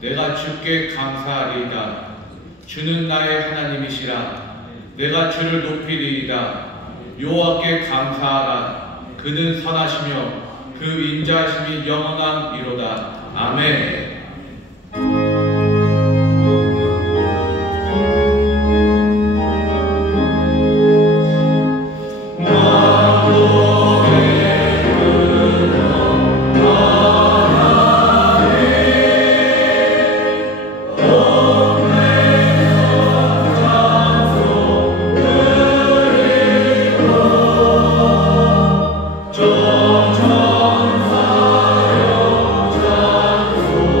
내가 주께 감사하리이다. 주는 나의 하나님이시라. 내가 주를 높이리이다. 여호와께 감사하라. 그는 선하시며 그 인자하심이 영원함이로다. 아멘. 정전사여 장소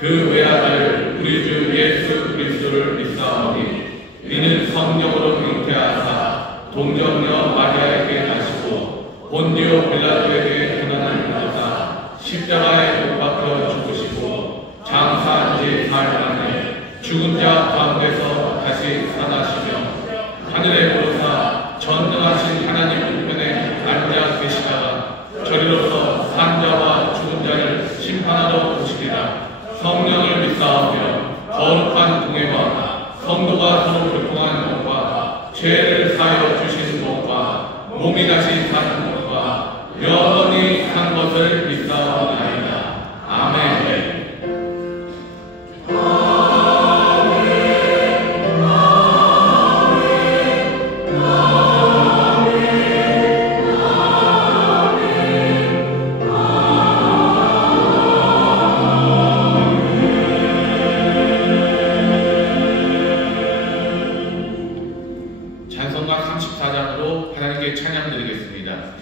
그 외아들 우리 주 예수 그리스도를 믿사오니 이는 성령으로 잉태하사 동정녀 마리아에게 나시고 본디오 빌라도에게 고난을 받으사 십자가에 못 박혀 죽으시고 장사한 지 사흘 만에 죽은 자 가운데서 다시 살아나시며 하늘에 오르사 전능하신 하나님 우편에 앉아 계시다가 저리로서 산 자와 죽은 자를 심판하러 오시리라. 성령을 믿사오며 거룩한 공예와 성도가 서로 교통하는 것과 죄를 사하여 주시는 것과 몸이 다시 사는 것과 영원히 산 것을 믿사오나이다. 아멘. 찬송가 34장으로 하나님께 찬양 드리겠습니다.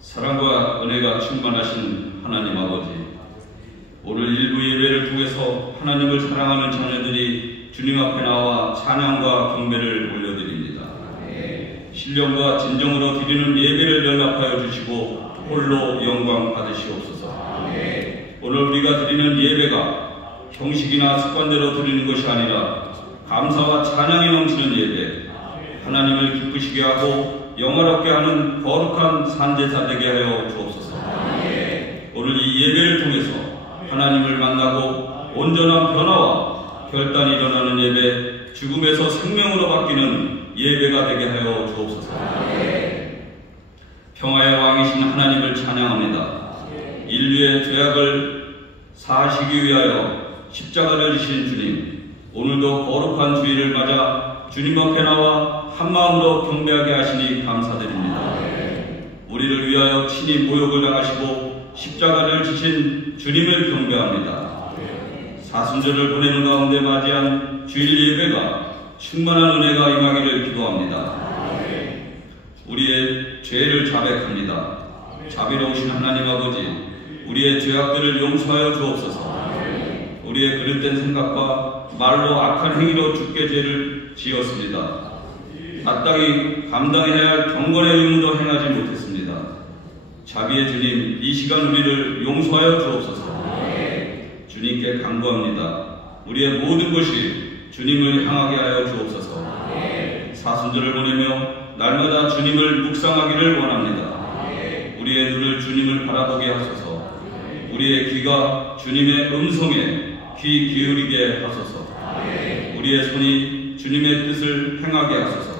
사랑과 은혜가 충만하신 하나님 아버지, 오늘 일부 예배를 통해서 하나님을 사랑하는 자녀들이 주님 앞에 나와 찬양과 경배를 올려드립니다. 신령과 진정으로 드리는 예배를 연락하여 주시고 홀로 영광 받으시옵소서. 오늘 우리가 드리는 예배가 형식이나 습관대로 드리는 것이 아니라 감사와 찬양이 넘치는 예배, 하나님을 기쁘시게 하고 영화롭게 하는 거룩한 산제사 되게 하여 주옵소서. 오늘 이 예배를 통해서 하나님을 만나고 온전한 변화와 결단이 일어나는 예배, 죽음에서 생명으로 바뀌는 예배가 되게 하여 주옵소서. 평화의 왕이신 하나님을 찬양합니다. 인류의 죄악을 사하시기 위하여 십자가를 지신 주님, 오늘도 거룩한 주일을 맞아 주님 앞에 나와 한마음으로 경배하게 하시니 감사드립니다. 우리를 위하여 친히 모욕을 당하시고 십자가를 지신 주님을 경배합니다. 사순절을 보내는 가운데 맞이한 주일 예배가 충만한 은혜가 임하기를 기도합니다. 우리의 죄를 자백합니다. 자비로우신 하나님 아버지, 우리의 죄악들을 용서하여 주옵소서. 우리의 그릇된 생각과 말로 악한 행위로 주께 죄를 지었습니다. 마땅히 감당해야 할 경건의 의무도 행하지 못했습니다. 자비의 주님, 이 시간 우리를 용서하여 주옵소서. 주님께 간구합니다. 우리의 모든 것이 주님을 향하게 하여 주옵소서. 사순절을 보내며 날마다 주님을 묵상하기를 원합니다. 우리의 눈을 주님을 바라보게 하소서. 우리의 귀가 주님의 음성에 귀 기울이게 하소서. 우리의 손이 주님의 뜻을 행하게 하소서.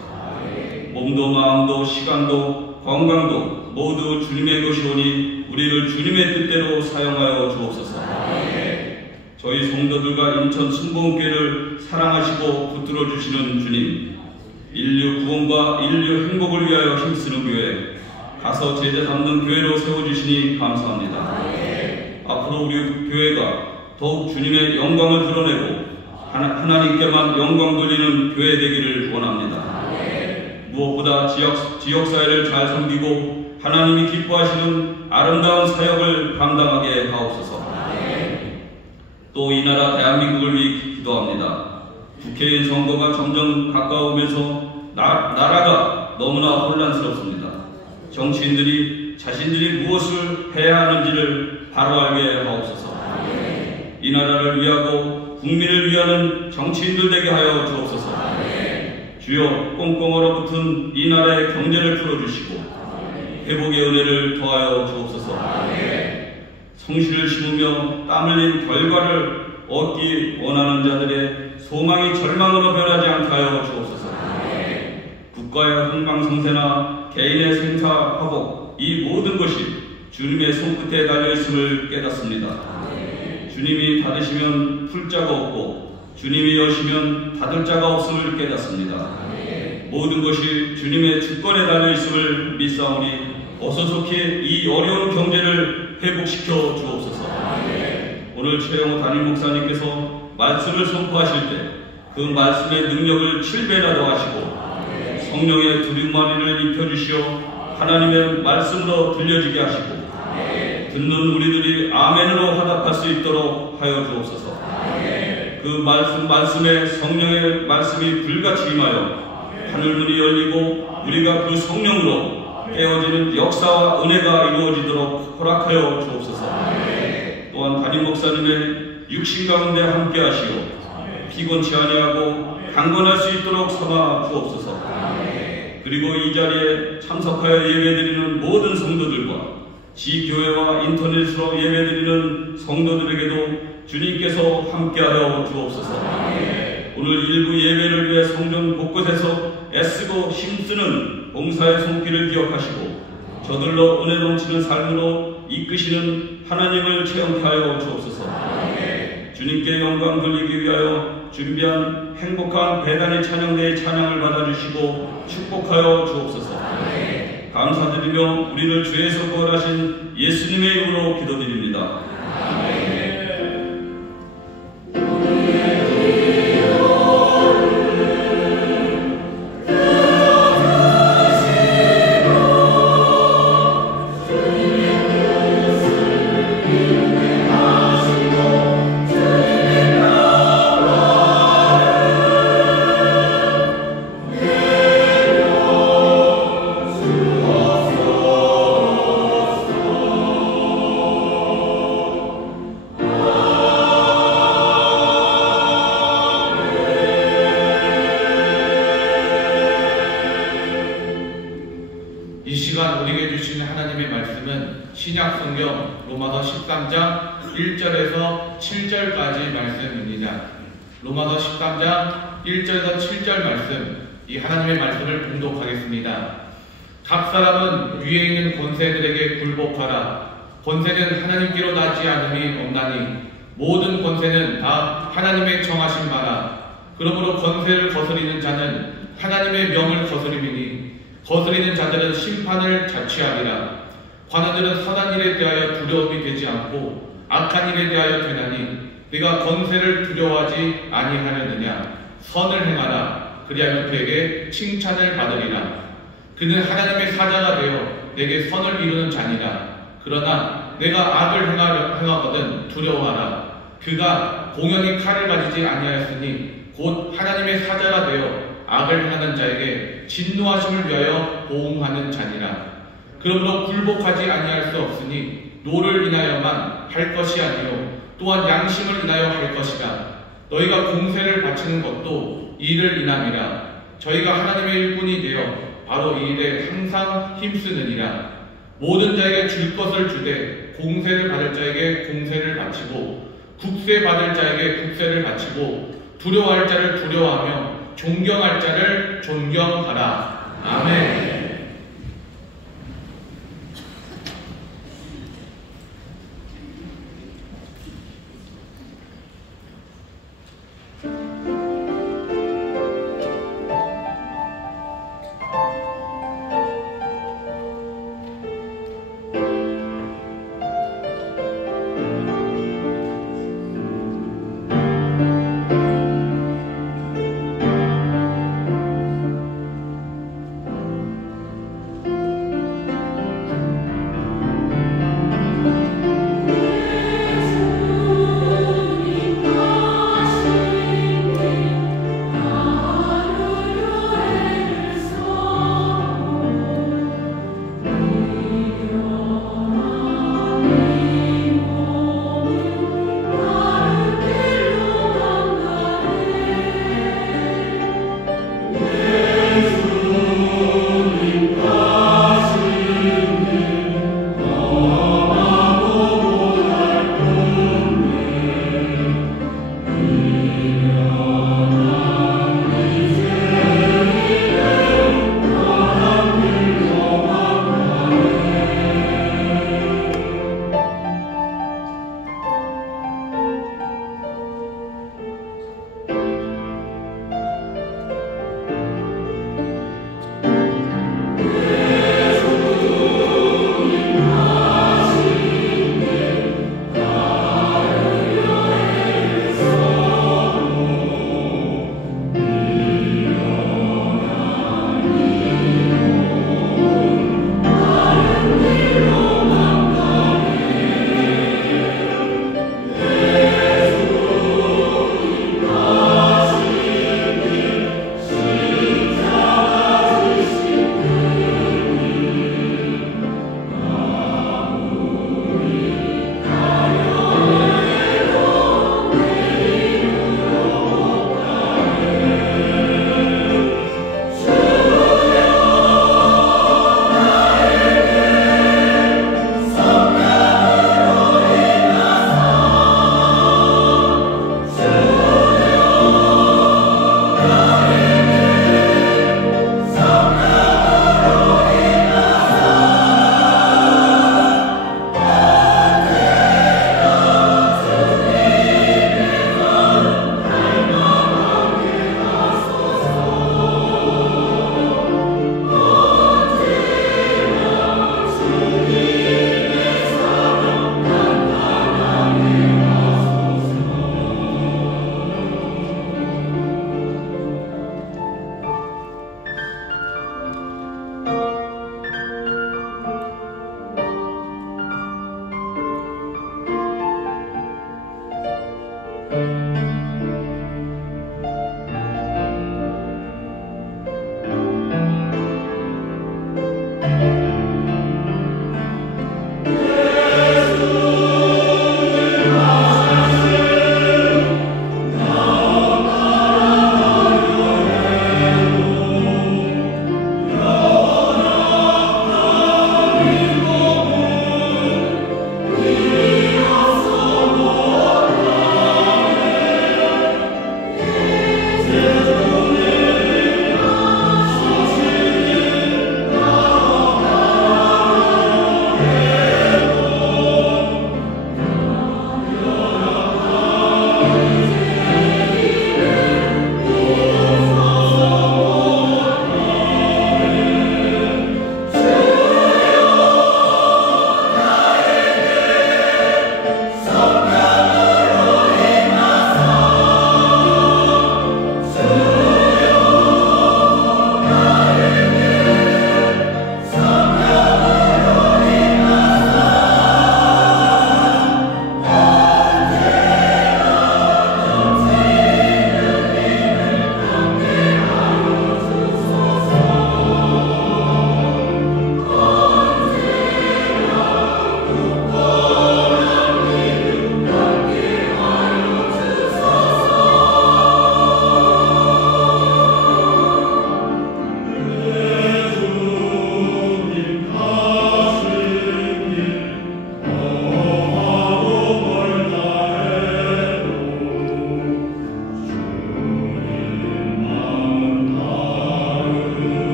몸도 마음도 시간도 건강도 모두 주님의 것이오니 우리를 주님의 뜻대로 사용하여 주옵소서. 저희 성도들과 인천 순복음교회를 사랑하시고 붙들어 주시는 주님, 인류 구원과 인류 행복을 위하여 힘쓰는 교회, 가서 제자 삼는 교회로 세워주시니 감사합니다. 앞으로 우리 교회가 더욱 주님의 영광을 드러내고 하나님께만 영광 돌리는 교회 되기를 원합니다. 무엇보다 지역사회를 잘 섬기고 하나님이 기뻐하시는 아름다운 사역을 감당하게 하옵소서. 또 이 나라 대한민국을 위해 기도합니다. 국회의원 선거가 점점 가까우면서 나라가 너무나 혼란스럽습니다. 정치인들이 자신들이 무엇을 해야 하는지를 바로 알게 하옵소서. 이 나라를 위하고 국민을 위하는 정치인들 되게 하여 주옵소서. 주여, 꽁꽁 얼어붙은 이 나라의 경제를 풀어주시고 회복의 은혜를 더하여 주옵소서. 성실을 심으며 땀 흘린 결과를 얻기 원하는 자들의 소망이 절망으로 변하지 않게 하여 주옵소서. 국가의 흥망성쇠나 개인의 생사화복, 이 모든 것이 주님의 손끝에 달려있음을 깨닫습니다. 주님이 닫으시면 풀 자가 없고 주님이 여시면 닫을 자가 없음을 깨닫습니다. 모든 것이 주님의 주권에 달려있음을 믿사오니 어서속히 이 어려운 경제를 회복시켜 주옵소서. 오늘 최영호 담임 목사님께서 말씀을 선포하실 때 그 말씀의 능력을 7배나 더하시고 성령의 두루마리를 입혀주시어 하나님의 말씀으로 들려지게 하시고 듣는 우리들이 아멘으로 화답할 수 있도록 하여 주옵소서. 그 말씀에 성령의 말씀이 불같이 임하여 하늘문이 열리고 우리가 그 성령으로 깨어지는 역사와 은혜가 이루어지도록 허락하여 주옵소서. 또한 담임 목사님의 육신 가운데 함께 하시오 피곤치 아니하고 강건할 수 있도록 삼아 주옵소서. 그리고 이 자리에 참석하여 예배드리는 모든 성도들과 지교회와 인터넷으로 예배드리는 성도들에게도 주님께서 함께하여 주옵소서. 오늘 일부 예배를 위해 성전 곳곳에서 애쓰고 힘쓰는 봉사의 손길을 기억하시고 저들로 은혜 넘치는 삶으로 이끄시는 하나님을 체험케 하여 주옵소서. 주님께 영광 돌리기 위하여 준비한 행복한 배단의 찬양대의 찬양을 받아주시고 축복하여 주옵소서. 감사드리며 우리를 죄에서 구원하신 예수님의 이름으로 기도드립니다. 신약성경 로마서 13장 1절에서 7절까지 말씀입니다. 로마서 13장 1절에서 7절 말씀, 이 하나님의 말씀을 봉독하겠습니다. 각 사람은 위에 있는 권세들에게 굴복하라. 권세는 하나님께로 나지 않음이 없나니 모든 권세는 다 하나님의 정하신 바라. 그러므로 권세를 거스리는 자는 하나님의 명을 거스림이니 거스리는 자들은 심판을 자취하리라. 관원들은 선한 일에 대하여 두려움이 되지 않고 악한 일에 대하여 되나니 네가 권세를 두려워하지 아니하려느냐. 선을 행하라. 그리하면 그에게 칭찬을 받으리라. 그는 하나님의 사자가 되어 내게 선을 이루는 자니라. 그러나 내가 악을 행하거든 두려워하라. 그가 공연히 칼을 가지지 아니하였으니 곧 하나님의 사자가 되어 악을 행하는 자에게 진노하심을 위하여 보응하는 자니라. 그러므로 굴복하지 아니할 수 없으니 노를 인하여만 할 것이 아니요 또한 양심을 인하여 할 것이라. 너희가 공세를 바치는 것도 이를 인함이라. 저희가 하나님의 일꾼이 되어 바로 이 일에 항상 힘쓰느니라. 모든 자에게 줄 것을 주되 공세를 받을 자에게 공세를 바치고 국세 받을 자에게 국세를 바치고 두려워할 자를 두려워하며 존경할 자를 존경하라. 아멘.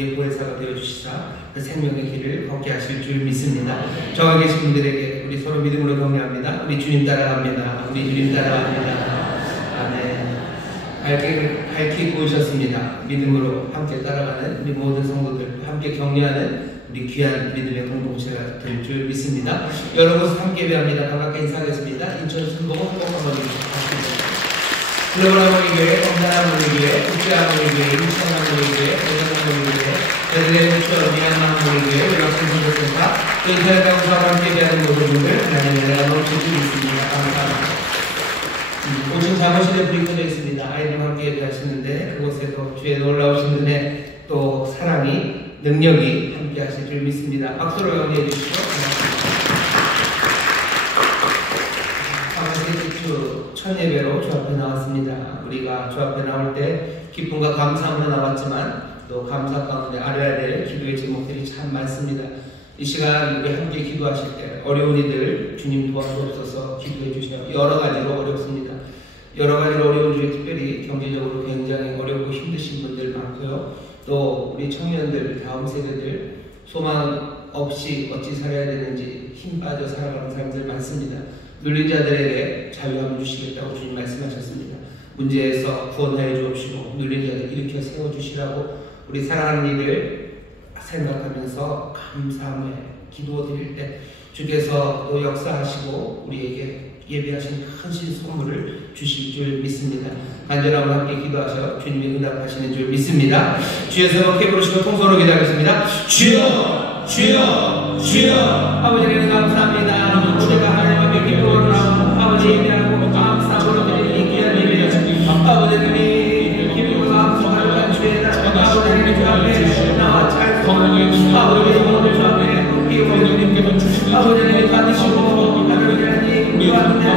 우리의 보혜사가 되어주시사 그 생명의 길을 걷게 하실 줄 믿습니다. 저와 계신 분들에게 우리 서로 믿음으로 격려합니다. 우리 주님 따라갑니다. 우리 주님 따라갑니다. 아멘. 밝히고 오셨습니다. 믿음으로 함께 따라가는 우리 모든 성도들 함께 격려하는 우리 귀한 믿음의 공동체가 될 줄 믿습니다. 여러 곳 함께 예배합니다. 반갑게 인사하겠습니다. 인천 순복음 한복한번님 글로벌 한국교회, 건단 한국교회, 국제 한국교회, 인천 한국교회, 대전 한국교회, 대전의 부처 미얀마 한국교회, 연합생 선교센터, 또 인터넷 강사와 함께 예배하는 모든 분들 하나님의 은혜가 넘칠 줄 믿습니다. 감사합니다. 5층 사무실에 불이 켜져 있습니다. 아이들과 함께 예배하시는데 그곳에서 주의 놀라우신 은혜 또 사랑이 능력이 함께 하실 줄 믿습니다. 박수로 영리해 주시죠. 사무실 첫 예배로 주 앞에 나왔습니다. 우리가 주 앞에 나올 때 기쁨과 감사함으로 나왔지만 또 감사 가운데 알아야 될 기도의 제목들이 참 많습니다. 이 시간 우리 함께 기도하실 때 어려운 이들 주님 도와주옵소서 기도해 주시면 여러 가지로 어렵습니다. 여러 가지로 어려운 중에 특별히 경제적으로 굉장히 어렵고 힘드신 분들 많고요. 또 우리 청년들, 다음 세대들 소망 없이 어찌 살아야 되는지 힘 빠져 살아가는 사람들 많습니다. 눌린 자들에게 자유함을 주시겠다고 주님 말씀하셨습니다. 문제에서 구원하여 주옵시고 눌린 자들 일으켜 세워주시라고 우리 사랑하는 이들 생각하면서 감사함에 기도드릴 때 주께서 또 역사하시고 우리에게 예비하신 큰 선물을 주실 줄 믿습니다. 간절함으로 함께 기도하셔 주님이 응답하시는 줄 믿습니다. 주여서 함께 부르시고 통성으로 기도하겠습니다. 주여 주여 주여 아버지를 감사합니다. 우리가 하나님 앞에 기도를 하고 아버지 예배하고 감사함으로 드리는 귀한 예배 아버지님이 기쁨과 감사하는 주의 나라 아버지님 주 앞에 나와 찬송하는 아버지님 주 앞에 기도드립니다. 아버지님 받으시고 우리 가운데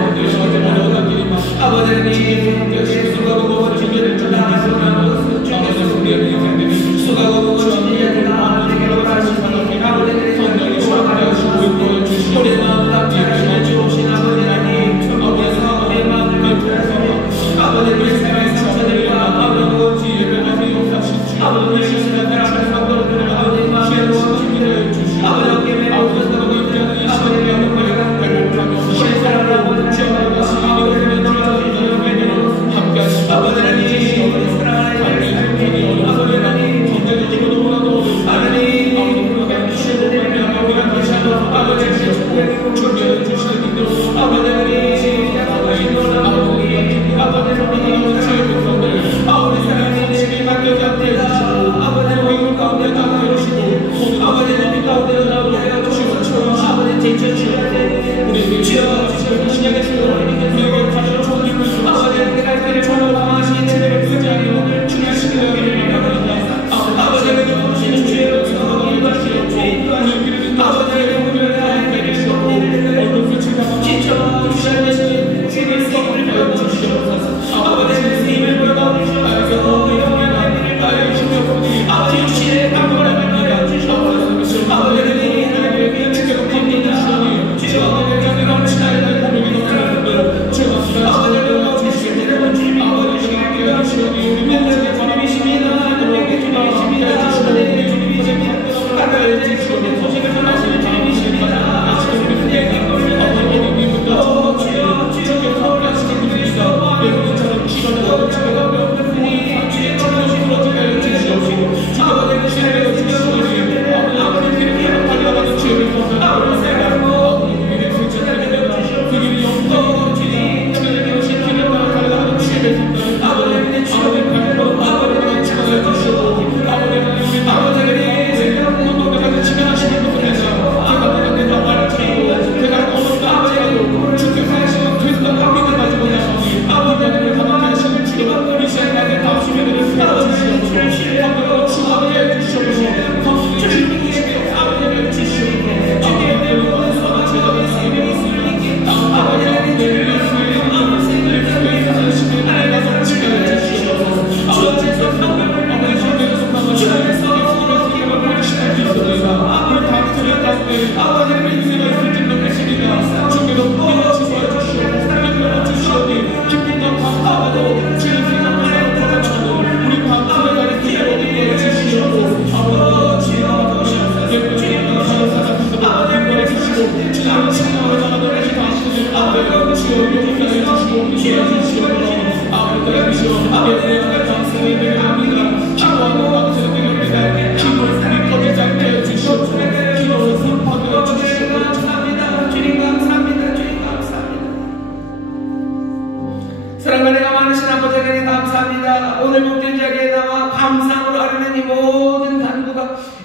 아버지님 예수가 보고 주님을 나아서는 주께서 우리의 인생들이 수가 보고 주님의 나에게로 가시니 아버지의 성령이 수하여 주시고 우리의 마음을 합치하시며 주옵신 아버지 하나님 주께서 우리의 마음을 합치하시며 아버지의 삶의 상처들과 아버지의 지혜를 하시옵소서 아버지의 신실한 사랑을 성도들을 아버지의 마음에 주시옵소서 아버지 함께 매우셔서 아버지의 영광을 우리 사랑을 아버지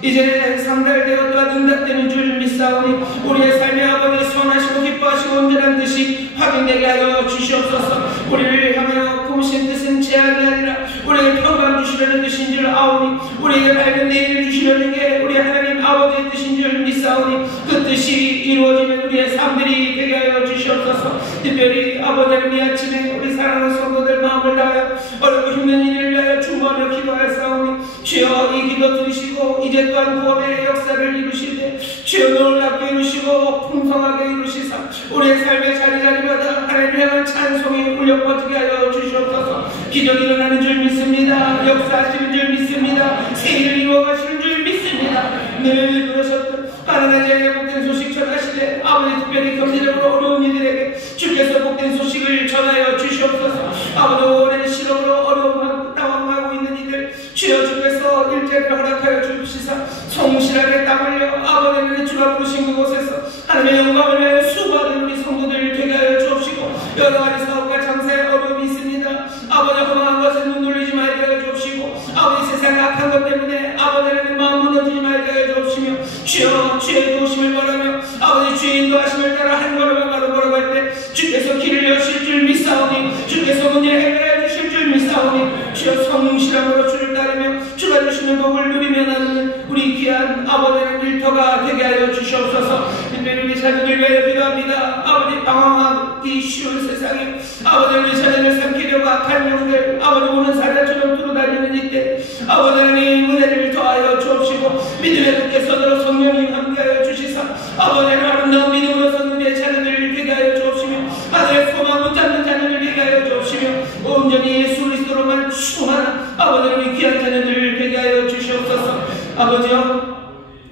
이제 상달되어 또한 응답되는 줄 믿사오니 우리의 삶의 아버지 선하시고 기뻐하시고 온전한 뜻이 확인되게 하여 주시옵소서. 우리를 향하여 품으신 뜻은 제한이 아니라 우리에게 평강 주시려는 뜻인 줄 아오니 우리에게 밝은 내일을 주시려는 게 우리 하나님 아버지의 뜻인 줄 믿사오니 그 뜻이 이루어지면 우리의 삶들이 되게 하여 주시옵소서. 특별히 아버지 하나님 이 아침에 우리 사랑하는 성도들 마음을 다하여 어렵고 힘든 일을 위하여 중보하며 기도하였사오니 주여 이 기도 들으시고 이제 또한 구원의 역사를 이루시되 주여 놀랍게 이루시고 풍성하게 이루시사 우리의 삶의 자리자리마다 하나님을 향한 찬송이 울려 퍼지게 하여 주시옵소서. 기적이 일어나는 줄 믿습니다. 역사하시는 줄 믿습니다. 세일을 이루어가시는 줄 믿습니다. 늘 그러셨던 가난한 자에게 복된 소식 전하시되 아버지 특별히 경제적으로 어려운 이들에게 주께서 복된 소식을 전하여 주시옵소서. 아버지 오랜 실업으로 어려움하고 당황하고 있는 이들 주여 주께서 일자리를 허락하여 주시사 성실하게 땀 흘려 아버지는 주가 부르신 그곳에서 하나님의 영광을 위하여 수고하는 우리 성도들 되게 하여 주옵시고 여러 가지 사업과 장사에 어려움이 있습니다. 아버지 허망한 것에 눈 돌리지 말게 하여 주옵시고 아버지 세상의 악한 것 때문에 아버지는 마음 무너지지 말게 하여 주옵시며 주여 주의 도우심을 바라며 아버지 주의 인도하심을 따라 한 걸음만 바로 걸어갈 때 주께서 길을 여실 줄 믿사오니 주께서 문제를 해결해 주실 줄 믿사오니 주여 성실함으로 주를 따르며 주가 주시는 복을 누리며 나누는 우리 귀한 아버지의 일터가 되게 하여 주시옵소서. 특별히 우리 자녀들 위해 기도합니다. 아버지 방황하기 쉬운 세상에 아버지 우리 자녀를 삼키려고 악한 영들 아버지 오는 사자처럼 두루다니는 이때 아버지 하나님 은혜를 더하여 주옵시고 믿음의 굳게 서도록 성령님 함께하여 주시사 아버지 하나님 아름다운 믿음으로 선 우리의 자녀들을 되게 하여 주옵시며 아들의 소망 붙잡는 자녀를 되게 하여 주옵시며 온전히 예수 그리스도로만 충만한 아버지 우리 귀한 자녀들을 되게 하여 주시옵소서. 아버지여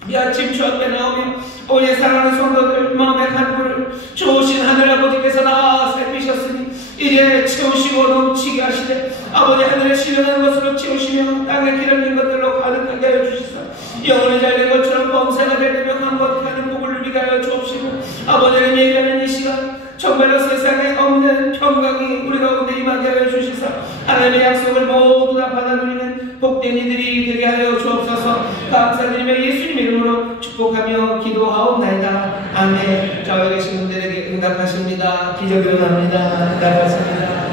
이 아침 주 앞에 나오며 우리의 사랑하는 성도들 마음의 간구를 좋으신 하늘 아버지께서 다 살피셨으니 이제 채우시고 넘치게 하시되 아버지 하늘에 신령한 것으로 채우시며 땅에 기름진 것들로 가득하게 하여 주시사 영혼이 잘된 것처럼 범사가 잘되며 한번하는 복을 누리게 하여 주옵시고 아버지는 예배하는 이 시간 정말로 세상에 없는 평강이 우리 가운데 임하게 하여 주시사 하나님의 약속을 모두 다 받아 누리는 복된 이들이 되게 하여 주옵소서. 감사드리며 예수님 이름으로 축복하며 기도하옵나이다. 아멘. 저에 계신 분들에게 응답하십니다. 기적이 일어납니다. 응답하십니다.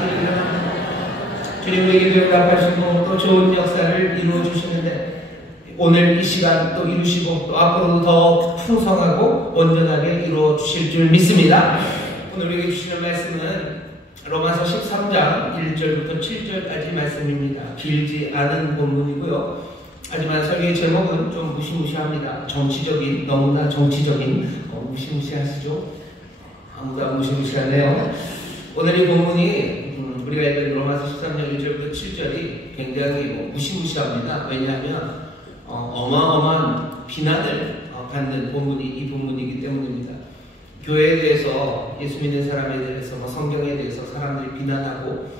주님 우리에게 응답하시고 또 좋은 역사를 이루어 주시는데 오늘 이 시간 또 이루시고 또 앞으로도 더 풍성하고 온전하게 이루어 주실 줄 믿습니다. 오늘 우리에게 주시는 말씀은 로마서 13장 1절부터 7절까지 말씀입니다. 길지 않은 본문이고요. 하지만 설교의 제목은 좀 무시무시합니다. 정치적인, 너무나 정치적인, 무시무시하시죠? 아무도 안 무시무시하네요. 오늘 이 본문이 우리가 읽은 로마서 13장 1절부터 7절이 굉장히 무시무시합니다. 왜냐하면 어마어마한 비난을 받는 본문이 이 본문이기 때문입니다. 교회에 대해서 예수 믿는 사람에 대해서 성경에 대해서 사람들이 비난하고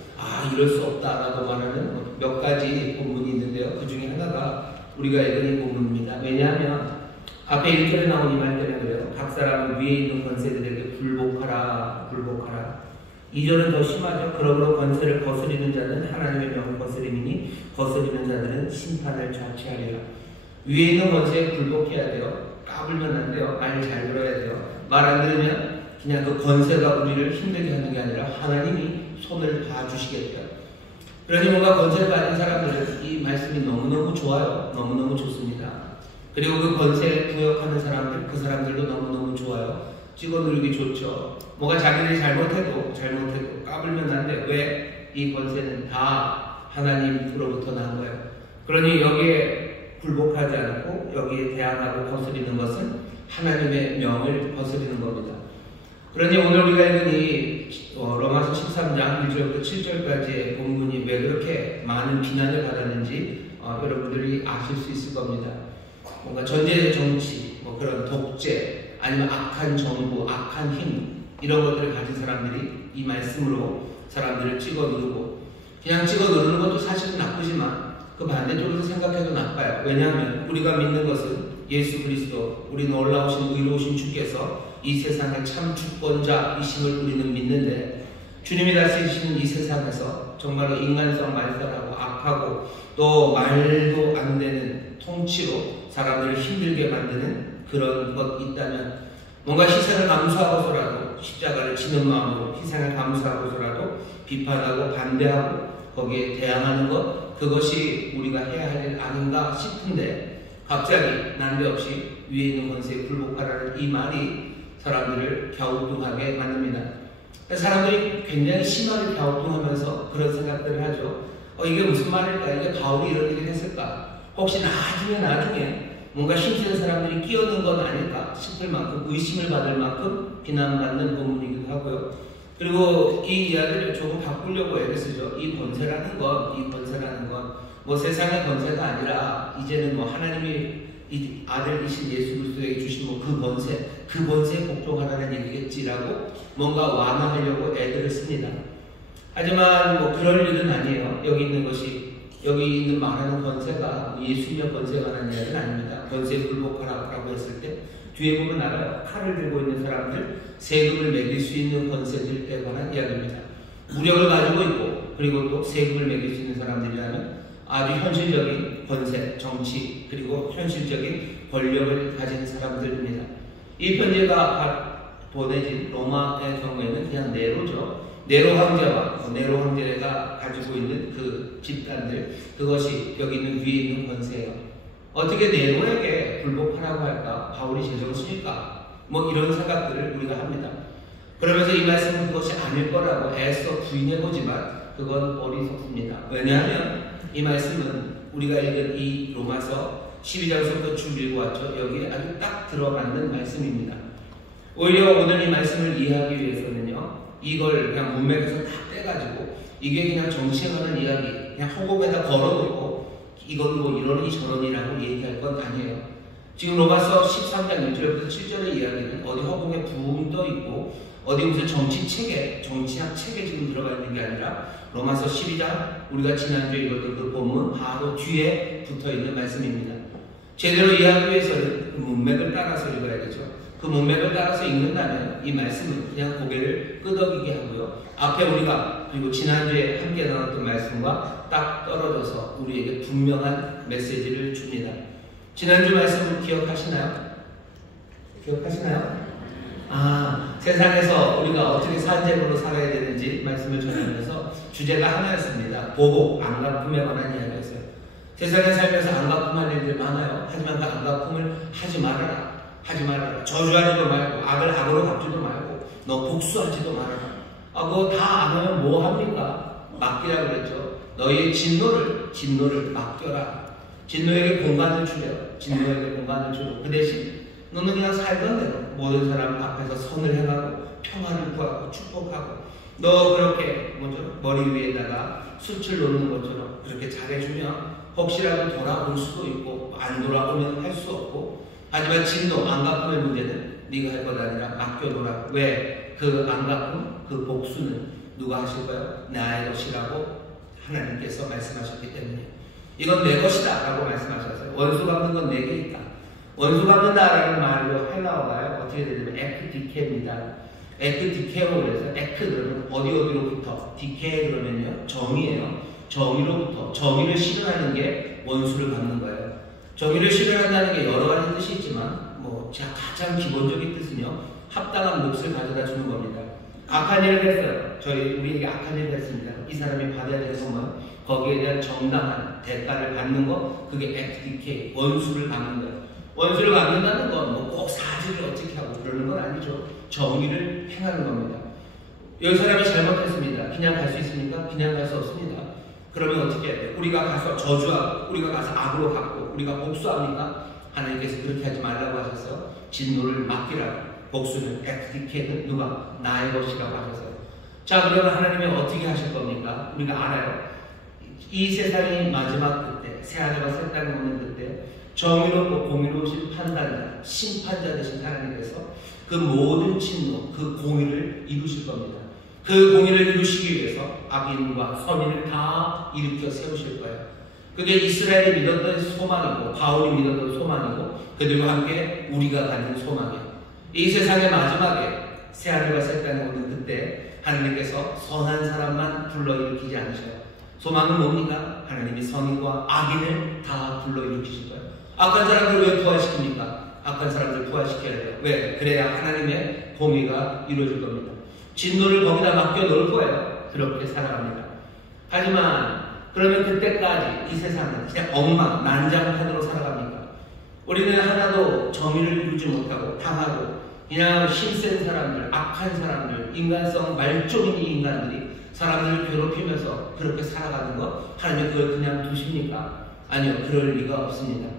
이럴 수 없다라고 말하는 몇 가지 본문이 있는데요. 그 중에 하나가 우리가 읽은 이 본문입니다. 왜냐하면 앞에 1절에 나온 이 말 때문에 그래요. 각 사람은 위에 있는 권세들에게 불복하라 불복하라. 2절은 더 심하죠. 그러므로 권세를 거스리는 자는 하나님의 명을 거스리니 거스리는 자들은 심판을 자취하리라. 위에 있는 권세에 불복해야 돼요. 까불면 안 돼요. 말 잘 들어야 돼요. 말 안 들으면 그냥 그 권세가 우리를 힘들게 하는 게 아니라 하나님이 손을 봐주시겠죠. 그러니 뭔가 권세를 가진 사람들은 이 말씀이 너무너무 좋아요. 너무너무 좋습니다. 그리고 그 권세에 부역하는 사람들, 그 사람들도 너무너무 좋아요. 찍어 누르기 좋죠. 뭐가 자기들이 잘못해도 까불면 안 돼요. 왜? 이 권세는 다 하나님으로부터 난 거예요. 그러니 여기에 불복하지 않고 여기에 대항하고 거스리는 것은 하나님의 명을 거스리는 겁니다. 그러니 오늘 우리가 읽은 이 로마서 13장 1절부터 7절까지의 본문이 왜 그렇게 많은 비난을 받았는지 여러분들이 아실 수 있을 겁니다. 뭔가 전제 정치, 그런 독재, 아니면 악한 정부, 악한 힘 이런 것들을 가진 사람들이 이 말씀으로 사람들을 찍어 누르고 그냥 찍어 누르는 것도 사실은 나쁘지만 그 반대쪽에서 생각해도 나빠요. 왜냐하면 우리가 믿는 것은 예수 그리스도, 우리 놀라우신 의로우신 주께서 이 세상의 참 주권자이심을 우리는 믿는데 주님이 다스리시는 이 세상에서 정말로 인간성 말살하고 악하고 또 말도 안 되는 통치로 사람들을 힘들게 만드는 그런 것 있다면 뭔가 희생을 감수하고서라도 십자가를 지는 마음으로 희생을 감수하고서라도 비판하고 반대하고 거기에 대항하는 것, 그것이 우리가 해야 할 일 아닌가 싶은데 갑자기 난데없이 위에 있는 권세에 굴복하라는 이 말이 사람들을 갸우뚱하게 만듭니다. 사람들이 굉장히 심하게 갸우뚱하면서 그런 생각들을 하죠. 이게 무슨 말일까? 이게 바울이 이런 얘기를 했을까? 혹시 나중에 뭔가 힘쓰는 사람들이 끼어든 건 아닐까 싶을 만큼 의심을 받을 만큼 비난받는 본문이기도 하고요. 그리고 이 이야기를 조금 바꾸려고 애를 쓰죠. 이 권세라는 건 뭐 세상의 권세가 아니라 이제는 뭐 하나님이 이 아들이신 예수 그리스도에게 주신 뭐 그 권세에 복종하라는 얘기겠지라고 뭔가 완화하려고 애들을 씁니다. 하지만 뭐 그럴 일은 아니에요. 여기 있는 말하는 권세가 예수님의 권세에 관한 이야기는 아닙니다. 권세에 굴복하라고 했을 때 뒤에 보면 알아요. 칼을 들고 있는 사람들, 세금을 매길 수 있는 권세들에 관한 이야기입니다. 무력을 가지고 있고 그리고 또 세금을 매길 수 있는 사람들이라면 아주 현실적인 권세, 정치 그리고 현실적인 권력을 가진 사람들입니다. 이 편지가 보내진 로마의 경우에는 그냥 네로죠. 네로 황제가 가지고 있는 그 집단들, 그것이 여기 있는 위에 있는 권세예요. 어떻게 네로에게 굴복하라고 할까? 바울이 제정신일까? 뭐 이런 생각들을 우리가 합니다. 그러면서 이 말씀은 그것이 아닐 거라고 애써 부인해보지만 그건 어리석습니다. 왜냐하면 이 말씀은 우리가 읽은 이 로마서 12장서부터 쭉 읽어왔죠. 여기에 아주 딱 들어맞는 말씀입니다. 오히려 오늘 이 말씀을 이해하기 위해서는요, 이걸 그냥 문맥에서 다 떼가지고 이게 그냥 정치하는 이야기, 그냥 허공에다 걸어놓고 이건 뭐 이러니 저러니라고 얘기할 건 아니에요. 지금 로마서 13장 1절부터 7절의 이야기는 어디 허공에 붕 떠있고 어디 무슨 정치학 책에 지금 들어가 있는 게 아니라 로마서 12장, 우리가 지난주에 읽었던 그 본문 바로 뒤에 붙어있는 말씀입니다. 제대로 이해하기 위해서는 그 문맥을 따라서 읽어야겠죠. 그 문맥을 따라서 읽는다면 이 말씀은 그냥 고개를 끄덕이게 하고요. 앞에 우리가 그리고 지난주에 함께 나눴던 말씀과 딱 떨어져서 우리에게 분명한 메시지를 줍니다. 지난주 말씀을 기억하시나요? 세상에서 우리가 어떻게 산재로 살아야 되는지 말씀을 전하면서 주제가 하나였습니다. 보복, 안갚음에 관한 이야기였어요. 세상에 살면서 안갚음할 일들 많아요. 하지만 그 안갚음을 하지 말아라. 저주하지도 말고, 악을 악으로 갚지도 말고, 너 복수하지도 말아라. 그거 다 안 하면 뭐 합니까? 맡기라고 그랬죠. 너희의 진노를 맡겨라. 진노에게 공간을 주고, 그 대신 너는 그냥 살던 대로 모든 사람 앞에서 선을 행하고 평화를 구하고 축복하고, 너 그렇게 머리 위에다가 숯을 놓는 것처럼 그렇게 잘해주면 혹시라도 돌아올 수도 있고 안 돌아오면 할 수 없고, 하지만 진노, 안갚음의 문제는 네가 할 것 아니라 맡겨놓으라. 왜? 그 안갚음, 그 복수는 누가 하실 거예요? 나의 것이라고 하나님께서 말씀하셨기 때문에. 이건 내 것이다 라고 말씀하셨어요. 원수 갚는 건 내게 있다. 원수 갚는다라는 말로 헬라어가요, 어떻게 되냐면 에크디케입니다. 에크디케로 그래서 에크 그러면 어디로부터, 디케 그러면요 정의예요. 정의로부터, 정의를 실현하는 게 원수를 갚는 거예요. 정의를 실현한다는 게 여러 가지 뜻이 있지만 가장 기본적인 뜻은요, 합당한 몫을 가져다 주는 겁니다. 악한 일을 했어요. 우리에게 악한 일을 했습니다. 이 사람이 받아야 되는 것은 거기에 대한 정당한 대가를 받는 것, 그게 에크디케, 원수를 갚는 거예요. 원수를 갚는다는 건 꼭 사지를 어떻게 하고 그러는 건 아니죠. 정의를 행하는 겁니다. 이 사람이 잘못했습니다. 그냥 갈 수 있습니까? 그냥 갈 수 없습니다. 그러면 어떻게 해야 돼요? 우리가 가서 저주하고, 우리가 가서 악으로 갚고, 우리가 복수합니까? 하나님께서 그렇게 하지 말라고 하셔서 진노를 맡기라고, 복수는 에크디케는 누가? 나의 것이라고 하셔서. 자, 그러면 하나님이 어떻게 하실 겁니까? 우리가 알아요. 이 세상이 마지막 그때, 새하늘과 새 땅이 오는 그때 정의롭고 공의로우신 판단자, 심판자 되신 하나님께서 그 모든 진노, 그 공의를 이루실 겁니다. 그 공의를 이루시기 위해서 악인과 선인을 다 일으켜 세우실 거예요. 그게 이스라엘이 믿었던 소망이고, 바울이 믿었던 소망이고, 그들과 함께 우리가 갖는 소망이에요. 이 세상의 마지막에 새하늘과 새 땅이 오는 그때 하나님께서 선한 사람만 불러일으키지 않으셔요. 소망은 뭡니까? 하나님이 선인과 악인을 다 불러일으키실 거예요. 악한 사람들 왜 부활시킵니까? 악한 사람들 부활시켜야 돼요. 왜? 그래야 하나님의 공의가 이루어질 겁니다. 진노를 거기다 맡겨놓을 거예요. 그렇게 살아갑니다. 하지만 그러면 그때까지 이 세상은 그냥 엉망, 난장판으로 살아갑니까? 우리는 하나도 정의를 이루지 못하고 당하고 그냥 힘센 사람들, 악한 사람들, 인간성 말종인 인간들이 사람들을 괴롭히면서 그렇게 살아가는 거 하나님이 그걸 그냥 두십니까? 아니요, 그럴 리가 없습니다.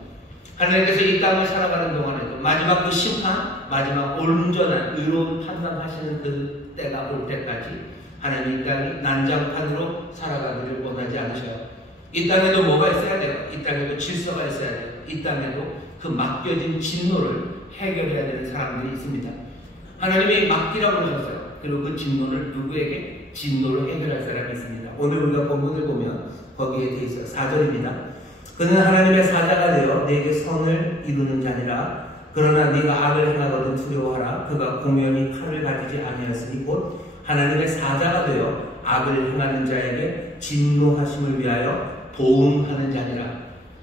하나님께서 이 땅을 살아가는 동안에도 마지막 그 심판, 마지막 온전한 의로운 판단하시는 그 때가 올 때까지 하나님 이 땅이 난장판으로 살아가기를 원하지 않으셔요. 이 땅에도 뭐가 있어야 돼요? 이 땅에도 질서가 있어야 돼요. 이 땅에도 그 맡겨진 진노를 해결해야 되는 사람들이 있습니다. 하나님이 맡기라고 그러셨어요. 그리고 그 진노를 누구에게? 진노를 해결할 사람이 있습니다. 오늘 우리가 본문을 보면 거기에 되어 있어요. 4절입니다. 그는 하나님의 사자가 되어 네게 선을 이루는 자니라. 그러나 네가 악을 행하거든 두려워하라. 그가 공연히 칼을 가지지 아니하였으니 곧 하나님의 사자가 되어 악을 행하는 자에게 진노하심을 위하여 보응하는 자니라.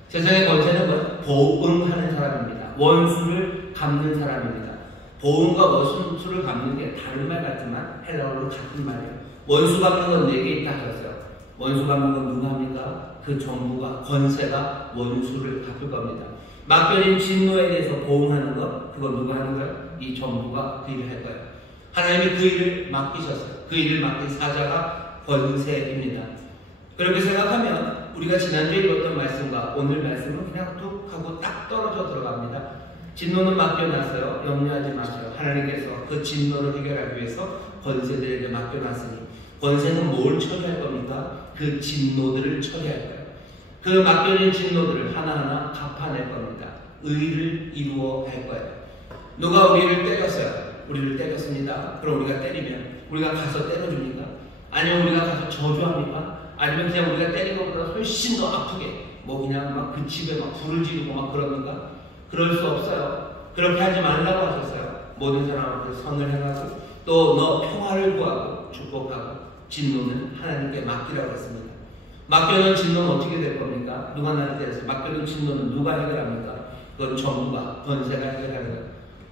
세상의 권세는 보응하는 사람입니다. 원수를 갚는 사람입니다. 보응과 원수를 갚는 게 다른 말 같지만 헬라어로 같은 말이에요. 원수 갚는 건 4개 있다 하셨어요. 원수 갚는 건 누가 합니까? 그 정부가, 권세가 원수를 갚을 겁니다. 맡겨진 진노에 대해서 보응하는 것, 그건 누가 하는 거예요? 이 정부가 그 일을 할 거예요. 하나님이 그 일을 맡기셨어요. 그 일을 맡긴 사자가 권세입니다. 그렇게 생각하면 우리가 지난주에 읽었던 말씀과 오늘 말씀은 그냥 뚝 하고 딱 떨어져 들어갑니다. 진노는 맡겨놨어요. 염려하지 마세요. 하나님께서 그 진노를 해결하기 위해서 권세들에게 맡겨놨으니 권세는 뭘 처리할 겁니까? 그 진노들을 처리할 거예요. 그 맡겨진 진노들을 하나하나 갚아낼 겁니다. 의를 이루어 갈 거예요. 누가 우리를 때렸어요. 우리를 때렸습니다. 그럼 우리가 때리면 우리가 가서 때려줍니까? 아니면 우리가 가서 저주합니까? 아니면 그냥 우리가 때린 것보다 훨씬 더 아프게 뭐 그냥 막 그 집에 막 불을 지르고 막 그럽니까? 그럴 수 없어요. 그렇게 하지 말라고 하셨어요. 모든 사람한테 선을 행하고 또 너 평화를 구하고 축복하고 진노는 하나님께 맡기라고 했습니다. 맡겨놓은 진노는 어떻게 될 겁니까? 누가 나를 때려서 맡겨놓은 진노는 누가 해결합니까? 그건 정부가, 권세가 해결하는 거예요.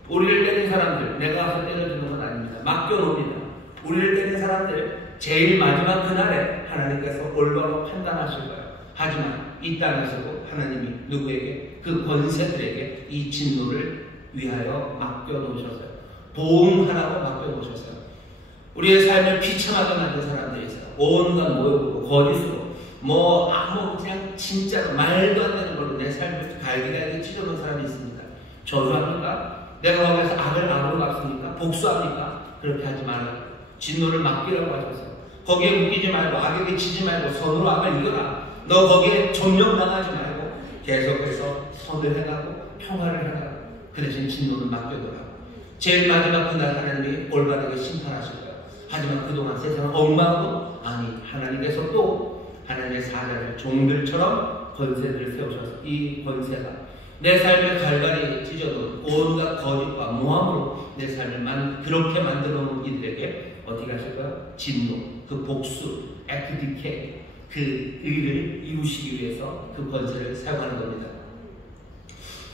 우리를 때린 사람들, 내가 가서 때려주는 건 아닙니다. 맡겨놓습니다. 우리를 때린 사람들, 제일 마지막 그날에 하나님께서 올바로 판단하실 거예요. 하지만 이 땅에서도 하나님이 누구에게? 그 권세들에게 이 진노를 위하여 맡겨놓으셨어요. 보응하라고 맡겨놓으셨어요. 우리의 삶을 비참하게 만든 사람들이 있어요. 온갖 모욕으로, 거짓으로, 그냥 진짜로 말도 안 되는 걸로 내 삶을 갈기갈기 찢어놓은 사람이 있습니다. 저주합니까? 내가 거기서 악을 악으로 갚습니까? 복수합니까? 그렇게 하지 말라고. 진노를 맡기라고 하셨어요. 거기에 묶이지 말고, 악에게 치지 말고, 선으로 악을 이겨라. 너 거기에 점령당하지 말고, 계속해서 선을 행하고, 평화를 행하고, 그 대신 진노는 맡겨두라고. 제일 마지막 그날 하나님이 올바르게 심판하실 거예요. 하지만 그동안 세상은 엉망으로, 아니, 하나님께서 또 하나님의 사자를 종들처럼 권세들을 세우셔서 이 권세가 내 삶을 갈갈이 찢어놓은 온갖 거짓과 모함으로 내 삶을 그렇게 만들어 놓은 이들에게 어떻게 하실까요? 진노, 그 복수, 액티디케, 그 의를 이루시기 위해서 그 권세를 사용하는 겁니다.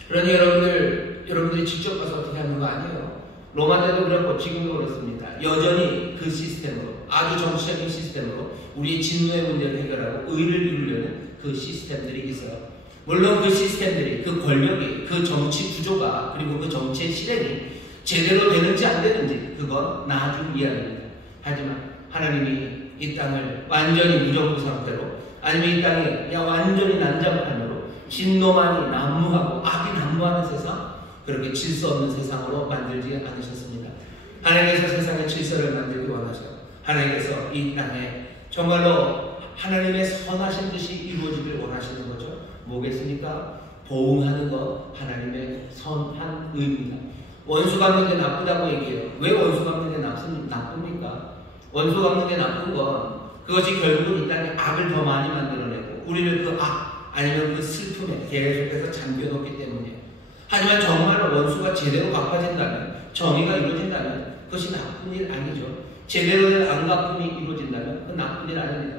그러니 여러분들이 직접 가서 어떻게 하는 거 아니에요. 로마 때도 그렇고 지금도 그렇습니다. 여전히 그 시스템으로, 아주 정치적인 시스템으로 우리의 진노의 문제를 해결하고 의를 이루려는 그 시스템들이 있어요. 물론 그 시스템들이, 그 권력이, 그 정치 구조가, 그리고 그 정치의 실행이 제대로 되는지 안 되는지 그건 나중 이야기입니다. 하지만 하나님이 이 땅을 완전히 무정부 상태로, 아니면 이 땅이 그냥 완전히 난장판으로 진노만이 난무하고 악이 난무하는 세상, 그렇게 질서 없는 세상으로 만들지 않으셨습니다. 하나님께서 세상의 질서를 만들기 원하셔요. 하나님께서 이 땅에 정말로 하나님의 선하신 뜻이 이루어지길 원하시는 거죠. 뭐겠습니까? 보응하는 것, 하나님의 선한 의입니다. 원수 갚는 게 나쁘다고 얘기해요. 왜 원수 갚는 게 나쁩니까? 원수 갚는 게 나쁜 건 그것이 결국은 이 땅에 악을 더 많이 만들어내고 우리를 그 악, 아니면 그 슬픔에 계속해서 잠겨놓기 때문이에요. 하지만 정말로 원수가 제대로 갚아진다면, 정의가 이루어진다면 그것이 나쁜 일 아니죠. 제대로 된 안갚음이 이루어진다면 그건 나쁜 일 아닙니다.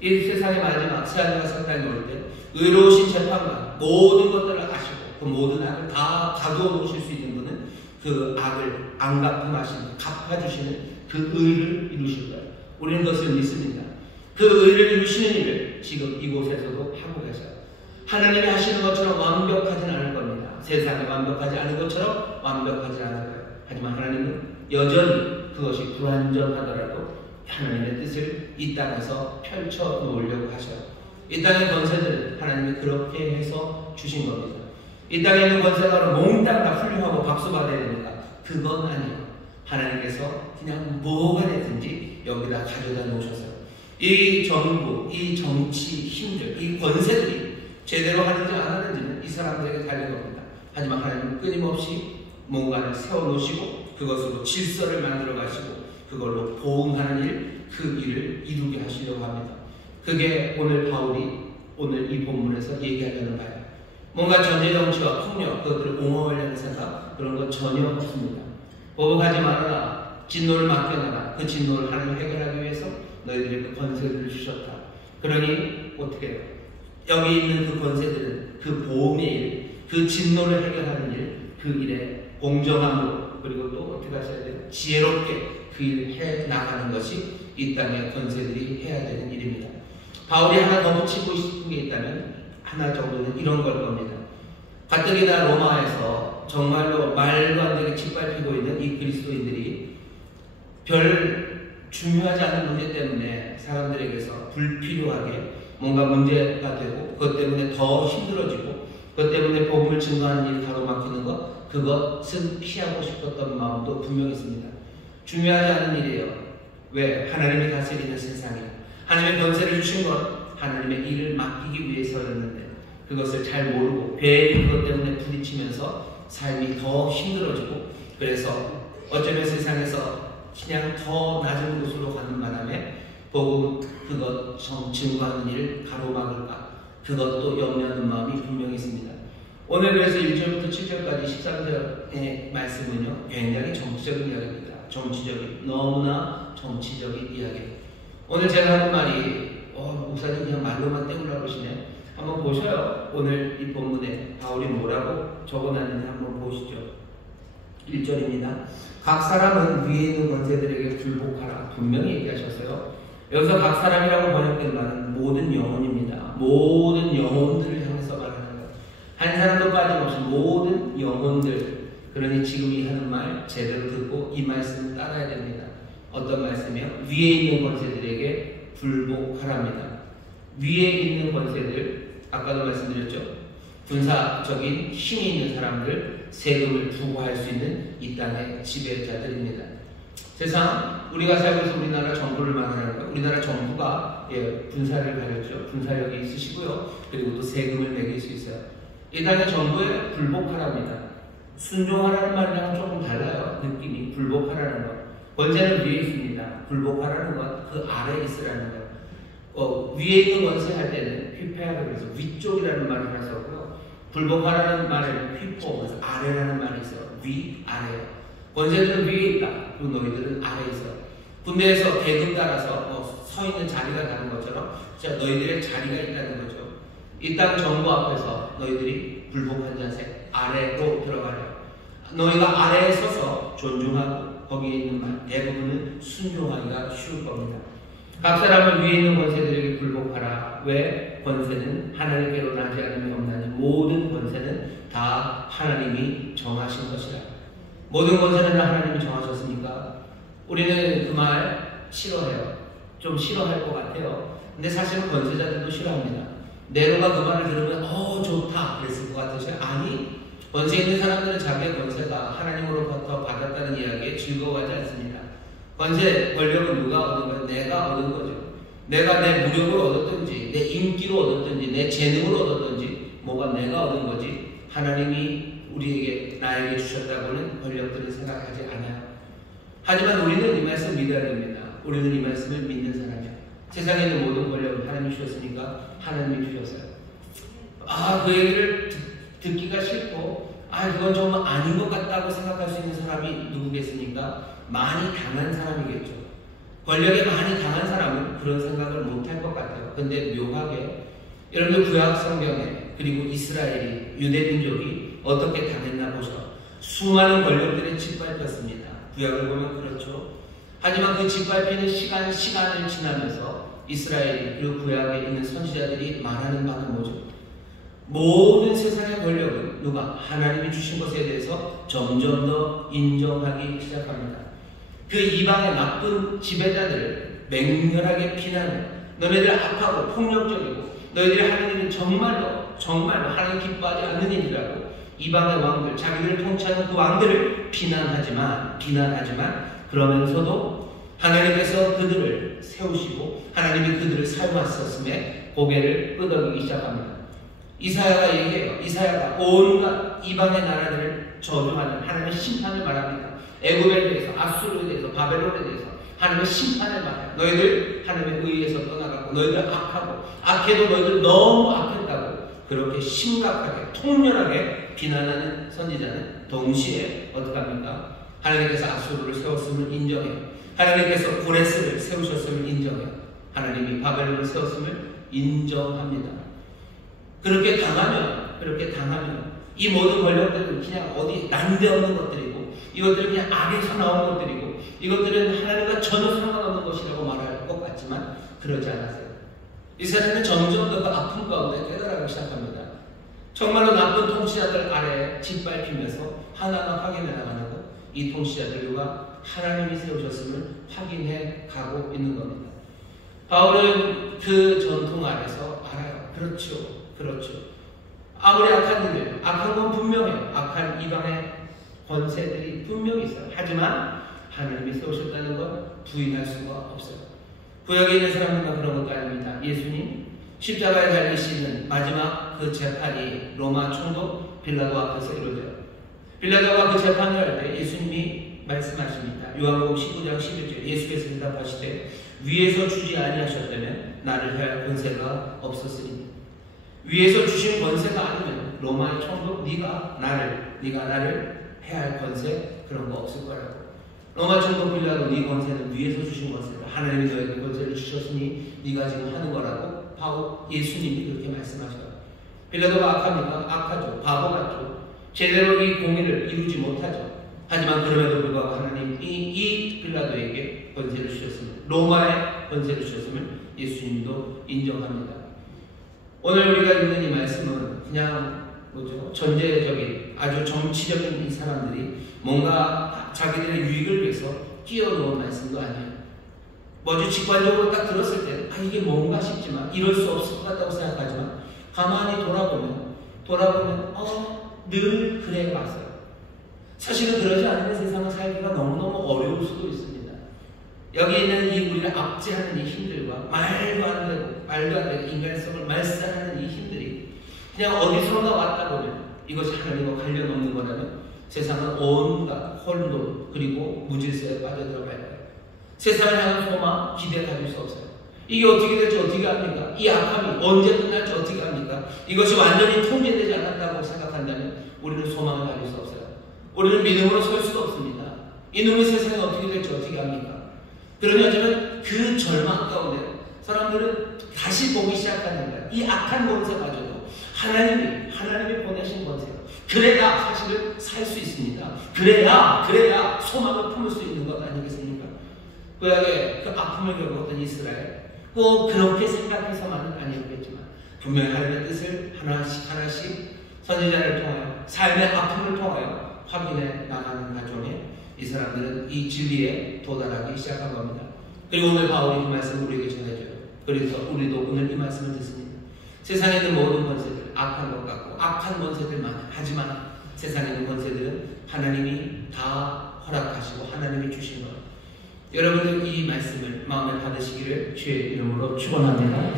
이 세상의 마지막 새하늘과 새 땅이 올 때 의로우신 재판관 모든 것들을 아시고 그 모든 악을 다 가두어 놓으실 수 있는 분은 그 악을 안갚음하시는 갚아주시는 그 의를 이루실 거예요. 우리는 그것을 믿습니다. 그 의를 이루시는 일을 지금 이곳에서도 하고 계셔요. 하나님이 하시는 것처럼 완벽하지는 않을 겁니다. 세상이 완벽하지 않은 것처럼 완벽하지 않을 거예요. 하지만 하나님은 여전히 그것이 불완전하더라도 하나님의 뜻을 이 땅에서 펼쳐 놓으려고 하셔요. 이 땅의 권세들은 하나님이 그렇게 해서 주신 겁니다. 이 땅에 있는 권세가 몽땅 다 훌륭하고 박수 받아야 됩니까? 그건 아니에요. 하나님께서 그냥 뭐가 됐든지 여기다 가져다 놓으셨어요. 이 정부, 이 정치 힘들, 이 권세들이 제대로 하는지 안 하는지는 이 사람들에게 달린 겁니다. 하지만 하나님은 끊임없이 뭔가를 세워놓으시고 그것으로 질서를 만들어 가시고 그걸로 보응하는 일, 그 일을 이루게 하시려고 합니다. 그게 오늘 바울이 오늘 이 본문에서 얘기하려는 바예요. 뭔가 전제 정치와 폭력, 그것들을 옹호하려는 생각, 그런 것 전혀 없습니다. 보복하지 말아라, 진노를 맡겨놔라. 그 진노를 하나님 해결하기 위해서 너희들이 그 권세들을 주셨다. 그러니 어떻게 해요? 여기 있는 그 권세들은 그 보험의 일, 그 진노를 해결하는 일, 그 일에 공정함으로 그리고 또 어떻게 하셔야 돼요? 지혜롭게 그 일을 해 나가는 것이 이 땅의 권세들이 해야 되는 일입니다. 바울이 하나 더 붙이고 싶은 게 있다면 하나 정도는 이런 걸 겁니다. 가뜩이나 로마에서 정말로 말도 안 되게 짓밟히고 있는 이 그리스도인들이 별 중요하지 않은 문제 때문에 사람들에게서 불필요하게 뭔가 문제가 되고 그것 때문에 더 힘들어지고 그것 때문에 복음을 증거하는 일이 가로막히는 것, 그것은 피하고 싶었던 마음도 분명히 있습니다. 중요하지 않은 일이에요. 왜? 하나님이 다스리는 세상에 하나님의 권세를 주신 것, 하나님의 일을 맡기기 위해서였는데 그것을 잘 모르고 괜히 그것 때문에 부딪히면서 삶이 더 힘들어지고 그래서 어쩌면 세상에서 그냥 더 낮은 곳으로 가는 바람에 복음 그것 증거하는 일을 가로막을까, 그것도 염려하는 마음이 분명히 있습니다. 오늘 그래서 1절부터 7절까지 13절의 말씀은요 굉장히 정치적인 이야기입니다. 정치적인, 너무나 정치적인 이야기. 오늘 제가 하는 말이 목사님 그냥 말로만 때우려고 그러시네. 한번 보셔요. 오늘 이 본문에 바울이 뭐라고 적어놨는지 한번 보시죠. 1절입니다. 각 사람은 위에 있는 권세들에게 굴복하라. 분명히 얘기하셨어요. 여기서 각 사람이라고 번역된 말은 모든 영혼입니다. 모든 영혼들을 향해서 말하는 것. 한 사람도 빠짐없이 모든 영혼들. 그러니 지금 이 하는 말 제대로 듣고 이 말씀을 따라야 됩니다. 어떤 말씀이요? 위에 있는 권세들에게 굴복하랍니다. 위에 있는 권세들, 아까도 말씀드렸죠? 군사적인 힘이 있는 사람들, 세금을 부과할 수 있는 이 땅의 지배자들입니다. 세상, 우리가 살고 있는 우리나라 정부를 말하는 거예요. 우리나라 정부가 군사를 가졌죠. 군사력이 있으시고요. 그리고 또 세금을 매길 수 있어요. 이 땅의 정부에 굴복하랍니다. 순종하라는 말이랑 조금 달라요. 느낌이. 굴복하라는 것. 권세는 위에 있습니다. 굴복하라는 것, 그 아래에 있으라는 것. 위에 있는 권세 할 때는 휘폐하라고 해서 위쪽이라는 말을 하나 썼고요. 굴복하라는 말에는 휘포, 그래서 아래라는 말이 있어요. 위, 아래요. 권세들은 위에 있다. 그리고 너희들은 아래에 있어요. 군대에서 계급 따라서 서 있는 자리가 다른 것처럼 너희들의 자리가 있다는 거죠. 이 땅 정부 앞에서 너희들이 굴복한 자세 아래로 들어가려. 너희가 아래에 서서 존중하고 거기에 있는 말 대부분은 순종하기가 쉬울 겁니다. 각 사람은 위에 있는 권세들에게 굴복하라. 왜? 권세는 하나님께로 나지 않으면 없나니 모든 권세는 다 하나님이 정하신 것이라. 모든 권세는 하나님이 정하셨으니까 우리는 그 말 싫어해요. 좀 싫어할 것 같아요. 근데 사실은 권세자들도 싫어합니다. 네로가 그 말을 들으면 좋다 그랬을 것 같으셔요. 아니, 권세 있는 사람들은 자기의 권세가 하나님으로부터 받았다는 이야기에 즐거워하지 않습니다. 권세, 권력은 누가 얻은 거예요? 내가 얻은 거죠. 내가 내 무력을 얻었든지 내 인기로 얻었든지 내 재능으로 얻었든지 뭐가 내가 얻은 거지 하나님이 우리에게 나에게 주셨다고는 권력들은 생각하지 않아요. 하지만 우리는 이 말씀 믿어야 됩니다. 우리는 이 말씀을 믿는 사람이에요. 세상에 있는 모든 권력을 하나님이 주셨으니까 하나님이 주셨어요. 그 얘기를 듣기가 싫고 그건 정말 아닌 것 같다고 생각할 수 있는 사람이 누구겠습니까? 많이 당한 사람이겠죠. 권력에 많이 당한 사람은 그런 생각을 못할 것 같아요. 근데 묘하게 여러분들 구약 성경에 그리고 이스라엘이 유대민족이 어떻게 당했나 보죠. 수많은 권력들이 짓밟혔습니다. 구약을 보면 그렇죠. 하지만 그 짓밟히는 시간을 지나면서 이스라엘이 그리고 구약에 있는 선지자들이 말하는 바는 뭐죠? 모든 세상의 권력은 누가? 하나님이 주신 것에 대해서 점점 더 인정하기 시작합니다. 그 이방의 나쁜 지배자들을 맹렬하게 비난해. 너희들 악하고 폭력적이고 너희들이 하는 일은 정말로 하나님 기뻐하지 않는 일이라고 이방의 왕들, 자기들을 통치하는 그 왕들을 비난하지만 그러면서도 하나님께서 그들을 세우시고 하나님이 그들을 사용하셨음에 고개를 끄덕이기 시작합니다. 이사야가 얘기해요. 이사야가 온갖 이방의 나라들을 저주하는 하나님의 심판을 말합니다. 애굽에 대해서, 아수르에 대해서, 바벨론에 대해서 하나님의 심판을 말해요. 너희들 하나님의 의에서 떠나가고 너희들 악하고 악해도 너희들 너무 악했다고 그렇게 심각하게 통렬하게 비난하는 선지자는 동시에 어떻게 합니까? 하나님께서 아수르를 세웠음을 인정해요. 하나님께서 고레스를 세우셨음을 인정해요. 하나님이 바벨론을 세웠음을 인정합니다. 그렇게 당하면 이 모든 권력들은 그냥 어디 난데없는 것들이고 이것들은 그냥 악에서 나온 것들이고 이것들은 하나님과 전혀 상관없는 것이라고 말할 것 같지만 그러지 않았어요. 이스라엘은 점점 더 그 아픔 가운데 깨달아가기 시작합니다. 정말로 나쁜 통치자들 아래 짓밟히면서 하나하나 확인해 나가는 것, 이 통치자들과 하나님이 세우셨음을 확인해 가고 있는 겁니다. 바울은 그 전통 아래서 알아요. 그렇죠. 아무리 악한 일을, 악한 건 분명해요. 악한 이방의 권세들이 분명히 있어요. 하지만 하나님이 세우셨다는 건 부인할 수가 없어요. 구약에 있는 사람들만 그런 것도 아닙니다. 예수님 십자가에 달리시는 마지막 그 재판이 로마 총독 빌라도 앞에서 이루어져요. 빌라도가 그 재판을 할 때 예수님이 말씀하십니다. 요한복음 19장 11절 예수께서 대답하시되 위에서 주지 아니하셨다면 나를 해할 권세가 없었으니 위에서 주신 권세가 아니면 로마의 총독 네가 나를 해할 권세 그런 거 없을 거라고. 로마 총독 빌라도 네 권세는 위에서 주신 권세다. 하나님이 너에게 권세를 주셨으니 네가 지금 하는 거라고 예수님이 그렇게 말씀하셔요. 빌라도가 악합니까? 악하죠. 바보 같죠. 제대로 이 공의를 이루지 못하죠. 하지만 그럼에도 불구하고 하나님이 이 빌라도에게 권세를 주셨음을, 로마의 권세를 주셨음을 예수님도 인정합니다. 오늘 우리가 읽는 이 말씀은 그냥 전제적인 아주 정치적인 이 사람들이 뭔가 자기들의 유익을 위해서 끼워놓은 말씀도 아니에요. 직관적으로 딱 들었을 때 이게 뭔가 싶지만 이럴 수 없을 것 같다고 생각하지만 가만히 돌아보면 늘 그래 왔어요. 사실은 그러지 않으면 세상을 살기가 너무너무 어려울 수도 있습니다. 여기 있는 이 우리를 압제하는 이 힘들과 말도 안 되고 인간성을 말살하는 이 힘들이 그냥 어디선가 왔다 보면 이것이 하나님과 관련 없는 거라면 세상은 온갖 혼돈 그리고 무질서에 빠져들어갈 거예요. 세상을 향한 소망, 기대 가질 수 없어요. 이게 어떻게 될지 어떻게 합니까? 이 악함이 언제 끝날지 어떻게 합니까? 이것이 완전히 통제되지 않았다고 생각한다면 우리는 소망을 가질 수 없어요. 우리는 믿음으로 설 수가 없습니다. 이놈의 세상이 어떻게 될지 어떻게 합니까? 그러냐면 그 절망 가운데 사람들은 다시 보기 시작하는 거예요. 이 악한 권세마저도 하나님이 보내신 권세요. 그래야 사실은 살 수 있습니다. 그래야 소망을 품을 수 있는 것 아니겠습니까? 구약의 그 아픔을 겪었던 이스라엘 꼭 그렇게 생각해서만은 아니었겠지만 분명히 하나님의 뜻을 하나씩 선지자를 통하여 삶의 아픔을 통하여 확인해 나가는 과정에 이 사람들은 이 진리에 도달하기 시작한 겁니다. 그리고 오늘 바울이 이 말씀을 우리에게 전해줘요. 그래서 우리도 오늘 이 말씀을 듣습니다. 세상에 있는 모든 권세들 악한 것 같고 악한 권세들만 하지만 세상에 있는 권세들은 하나님이 다 허락하시고 하나님이 주신 것. 여러분들 이 말씀을 마음에 받으시기를 주의 이름으로 축원합니다.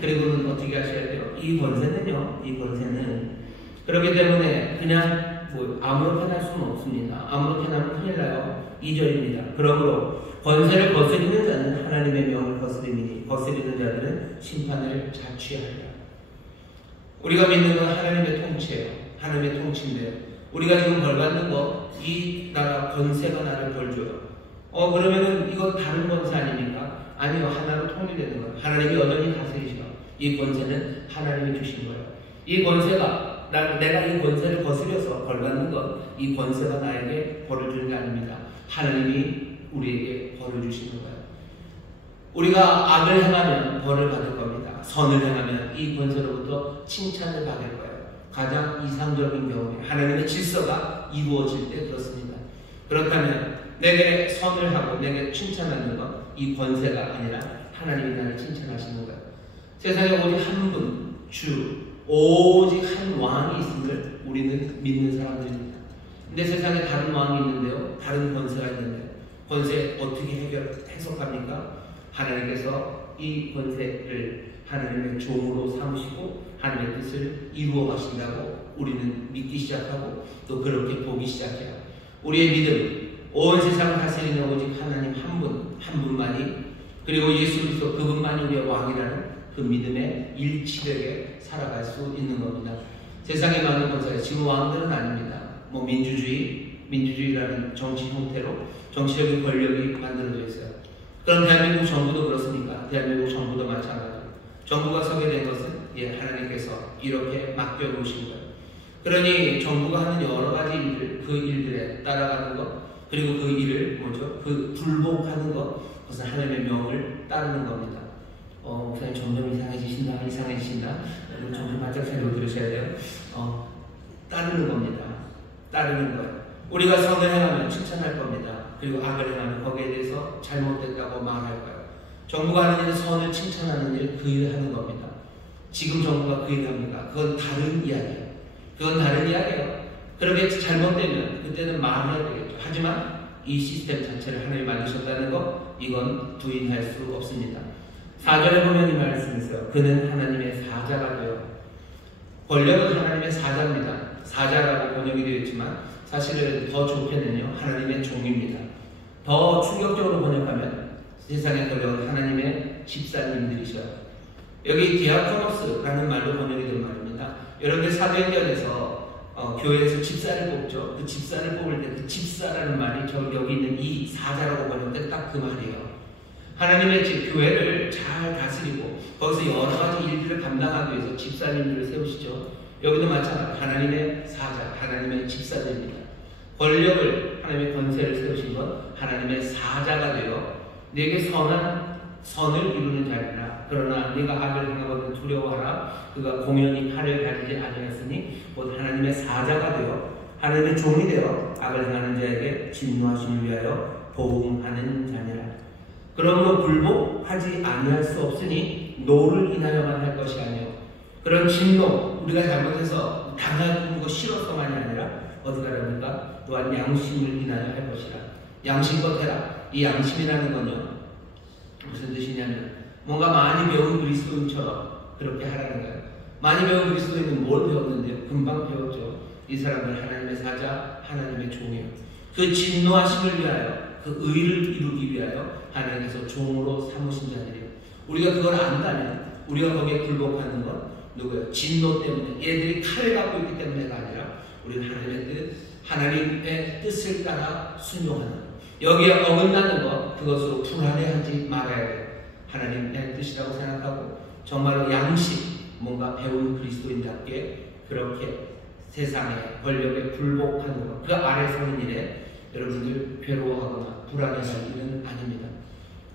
그리고는 어떻게 하셔야 돼요? 이 권세는 그렇기 때문에 그냥 아무렇게나 할 수는 없습니다. 아무렇게나 하면 큰일 나요. 2절입니다. 그러므로 권세를 거스리는 자는 하나님의 명을 거스리니 거스리는 자들은 심판을 자취하리라. 우리가 믿는 건 하나님의 통치예요. 하나님의 통치인데 우리가 지금 벌 받는 거, 이 나라 권세가 나를 벌 줘요. 그러면은 이거 다른 권세 아닙니까? 아니요, 하나로 통일되는 거예요. 하나님이 여전히 다스리시고 이 권세는 하나님이 주신 거예요. 이 권세가 내가 이 권세를 거스려서 벌 받는 것, 이 권세가 나에게 벌을 주는 게 아닙니다. 하나님이 우리에게 벌을 주시는 거예요. 우리가 악을 행하면 벌을 받을 겁니다. 선을 행하면 이 권세로부터 칭찬을 받을 거예요. 가장 이상적인 경우에 하나님의 질서가 이루어질 때 그렇습니다. 그렇다면 내게 선을 하고 내게 칭찬하는 것, 이 권세가 아니라 하나님이 나를 칭찬하시는 거예요. 세상에 오직 한 분, 주, 오직 한 왕이 있음을 우리는 믿는 사람들입니다. 근데 세상에 다른 왕이 있는데요, 다른 권세가 있는데요, 권세 어떻게 해석합니까? 하나님께서 이 권세를 하나님의 종으로 삼으시고 하나님의 뜻을 이루어 가신다고 우리는 믿기 시작하고 또 그렇게 보기 시작해요. 우리의 믿음, 온 세상을 다스리는 오직 하나님 한 분만이, 그리고 예수 그리스도 그분만이 우리의 왕이라는 그 믿음의 일치되게 살아갈 수 있는 겁니다. 세상에 많은 권세가 지금 왕들은 아닙니다. 민주주의라는 정치 형태로 정치적인 권력이 만들어져 있어요. 그럼 대한민국 정부도 그렇습니까? 대한민국 정부도 마찬가지로 정부가 서게 된 것은 하나님께서 이렇게 맡겨놓으신 거예요. 그러니 정부가 하는 여러 가지 일들, 그 일들에 따라가는 것, 그리고 그 일을 그 불복하는 것, 그것은 하나님의 명을 따르는 겁니다. 목사님 점점 이상해지신다. 점점 바짝 세우고 들으셔야 돼요. 따르는 겁니다. 따르는 거예요. 우리가 선을 행하면 칭찬할 겁니다. 그리고 악을 행하면 거기에 대해서 잘못됐다고 말할 거예요. 정부가 하는 일은 선을 칭찬하는 일, 그 일을 하는 겁니다. 지금 정부가 그 일을 합니까? 그건 다른 이야기예요. 그렇게 잘못되면 그때는 말해야 되겠죠. 하지만 이 시스템 자체를 하나님이 만드셨다는 것, 이건 부인할 수 없습니다. 4절에 보면 이 말씀이 있어요. 그는 하나님의 사자가 되어. 권력은 하나님의 사자입니다. 사자라고 번역이 되어 있지만 사실은 더 좋게는요, 하나님의 종입니다. 더 충격적으로 번역하면 세상의 권력은 하나님의 집사님들이셔요. 여기 디아코노스라는 말로 번역이 된 말입니다. 여러분들 사도행전에서 교회에서 집사를 뽑죠. 그 집사를 뽑을 때 그 집사라는 말이 여기 있는 이 사자라고 번역된 딱 그 말이에요. 하나님의 집, 교회를 잘 다스리고 거기서 여러 가지 일들을 감당하기 위해서 집사님들을 세우시죠. 여기도 마찬가지로 하나님의 사자, 하나님의 집사들입니다. 권력을, 하나님의 권세를 세우신 것, 하나님의 사자가 되어 내게 선한 선을 이루는 자리라. 그러나 네가 악을 행하거든 두려워하라. 그가 공연히 칼을 가지지 아니하였으니 곧 하나님의 사자가 되어 하나님의 종이 되어 악을 행하는 자에게 진노하심을 위하여 보응하는 자니라. 그러므로 불복하지 아니할 수 없으니 노를 인하여만 할 것이 아니요 그런 진노, 우리가 잘못해서 당하는 거 싫어서만이 아니라 어디 가랍니까? 또한 양심을 인하여 할 것이라. 양심껏 해라. 이 양심이라는 건요, 무슨 뜻이냐면 뭔가 많이 배운 그리스도인처럼 그렇게 하라는 거예요. 많이 배운 그리스도인은 뭘 배웠는데요? 금방 배웠죠. 이 사람은 하나님의 사자, 하나님의 종이에요. 그 진노하심을 위하여, 그 의를 이루기 위하여 하나님께서 종으로 삼으신 자들이에요. 우리가 그걸 안다면 우리가 거기에 불복하는 건 누구예요? 진노 때문에, 얘들이 칼을 갖고 있기 때문에가 아니라 우리는 하나님의 뜻을 따라 순종하는 것. 여기에 어긋나는 것, 그것으로 불안해하지 말아야 돼요. 하나님의 뜻이라고 생각하고 정말로 양심, 뭔가 배운 그리스도인답게 그렇게 세상의 권력에 불복하는 것, 그 아래 서는 일에 여러분들 괴로워하거나 불안해할 일은 아닙니다.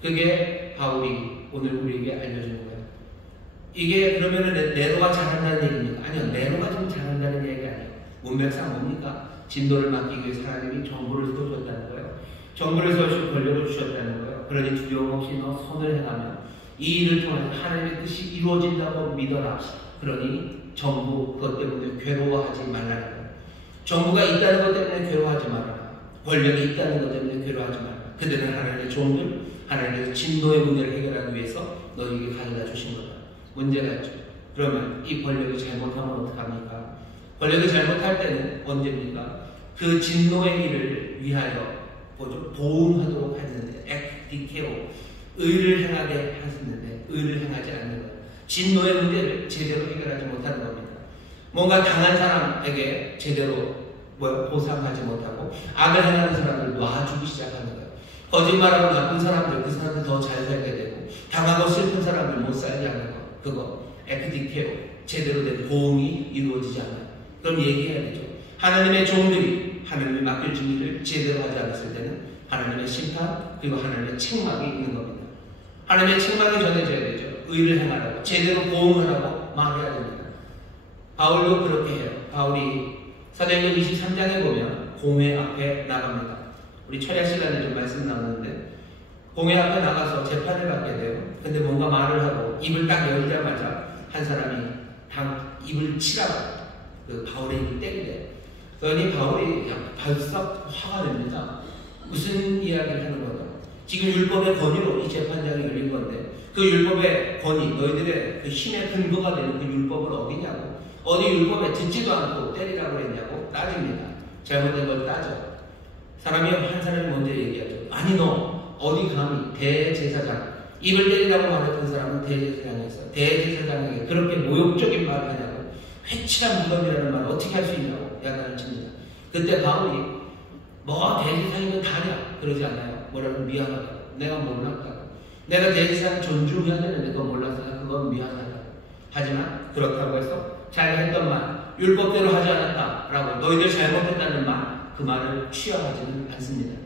그게 바울이 오늘 우리에게 알려주는 거예요. 이게 그러면 네로가 잘한다는 얘기입니까? 아니요, 네로가 좀 잘한다는 얘기가 아니에요. 문맥상 뭡니까? 진노를 막기 위해 하나님이 정보를 세워줬다는 거예요. 정보를 세워주시고 권력을 주셨다는 거예요. 그러니 두려움 없이 너 선을 행하면 이 일을 통해 하나님의 뜻이 이루어진다고 믿어라. 그러니 정부 그것 때문에 괴로워하지 말라는 거예요. 정부가 있다는 것 때문에 괴로워하지 말아라. 권력이 있다는 것 때문에 괴로워하지 말아라. 그들은 하나님의 종들, 하나님께서 진노의 문제를 해결하기 위해서 너에게 가져다 주신 거다. 문제가 있죠. 그러면 이 권력이 잘못하면 어떡합니까? 권력이 잘못할 때는 언제입니까? 그 진노의 일을 위하여 보응하도록 했는데, 액디케오, 의를 행하게 하셨는데 의를 행하지 않는 거예요. 진노의 문제를 제대로 해결하지 못하는 겁니다. 뭔가 당한 사람에게 제대로 보상하지 못하고 악을 행하는 사람들 놔주기 시작하는 거예요. 거짓말하고 나쁜 사람들, 그 사람들 더 잘 살게 되고, 당하고 슬픈 사람들 못 살게 하는 거, 그거 에피딕케오, 제대로 된 보응이 이루어지지 않아요. 그럼 얘기해야 되죠. 하나님의 종들이 하나님이 맡길 준비를 제대로 하지 않았을 때는 하나님의 심판, 그리고 하나님의 책망이 있는 겁니다. 하나님의 책망이 전해져야 되죠. 의를 행하라고, 제대로 보응하라고 말해야 됩니다. 바울도 그렇게 해요. 바울이 사도행전 23장에 보면 공회 앞에 나갑니다. 우리 철야 시간에 좀 말씀 나오는데, 공회 앞에 나가서 재판을 받게 돼요. 근데 뭔가 말을 하고 입을 딱 열자마자 한 사람이 입을 치라고 그 바울의 입을 때리래요. 그러니 바울이 발싹 화가 납니다. 무슨 이야기를 하는 거냐. 지금 율법의 권위로 이 재판장이 열린 건데, 그 율법의 권위, 너희들의 그 힘의 근거가 되는 그 율법을 어기냐고, 어디 율법에 듣지도 않고 때리라고 했냐고 따집니다. 잘못된 걸 따져. 한 사람이 먼저 얘기하죠. 아니 너 어디 감히 대제사장, 입을 때리라고 말했던 사람은 대제사장이었어. 대제사장에게 그렇게 모욕적인 말을 하냐고, 회칠한 무덤이라는 말을 어떻게 할 수 있냐고 야단을 칩니다. 그때 바울이 뭐 대제사장이면 다냐 그러지 않아요. 뭐라고 미안하다고, 내가 몰랐다고, 내가 대제사장 존중해야 되는데 그건 몰랐으니까 그건 미안하다고. 하지만 그렇다고 해서 자기가 했던 말, 율법대로 하지 않았다라고 너희들 잘못했다는 말, 그 말을 취하지는 않습니다.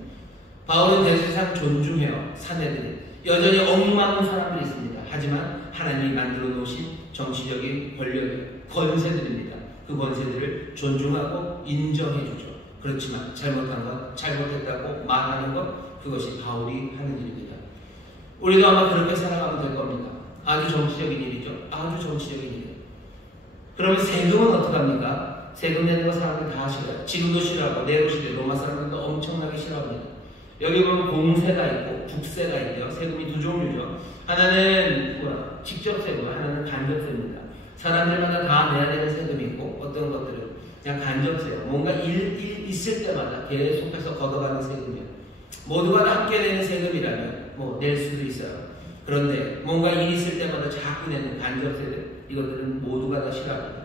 바울은 대제사장 존중해요. 사내들이 여전히 엉망한 사람들이 있습니다. 하지만 하나님이 만들어 놓으신 정치적인 권력의 권세들입니다. 그 권세들을 존중하고 인정해 주죠. 그렇지만 잘못한 것, 잘못했다고 말하는 것, 그것이 바울이 하는 일입니다. 우리도 아마 그렇게 살아가면 될 겁니다. 아주 정치적인 일이죠. 아주 정치적인 일이에요. 그러면 세금은 어떡합니까? 세금 내는 거 사람들 다 싫어요. 지금도 싫어하고 내일도 싫어요. 로마 사람들도 엄청나게 싫어합니다. 여기 보면 공세가 있고 국세가 있고요. 세금이 두 종류죠. 하나는 직접 세금, 하나는 간접세입니다. 사람들마다 다 내야 되는 세금이 있고, 어떤 것들은 그냥 간접세요. 뭔가 일 있을 때마다 계속해서 걷어가는 세금이에요. 모두가 다 함께 내는 세금이라면 낼 수도 있어요. 그런데 뭔가 일 있을 때마다 자꾸 내는 간접세들, 이것들은 모두가 다 싫어합니다.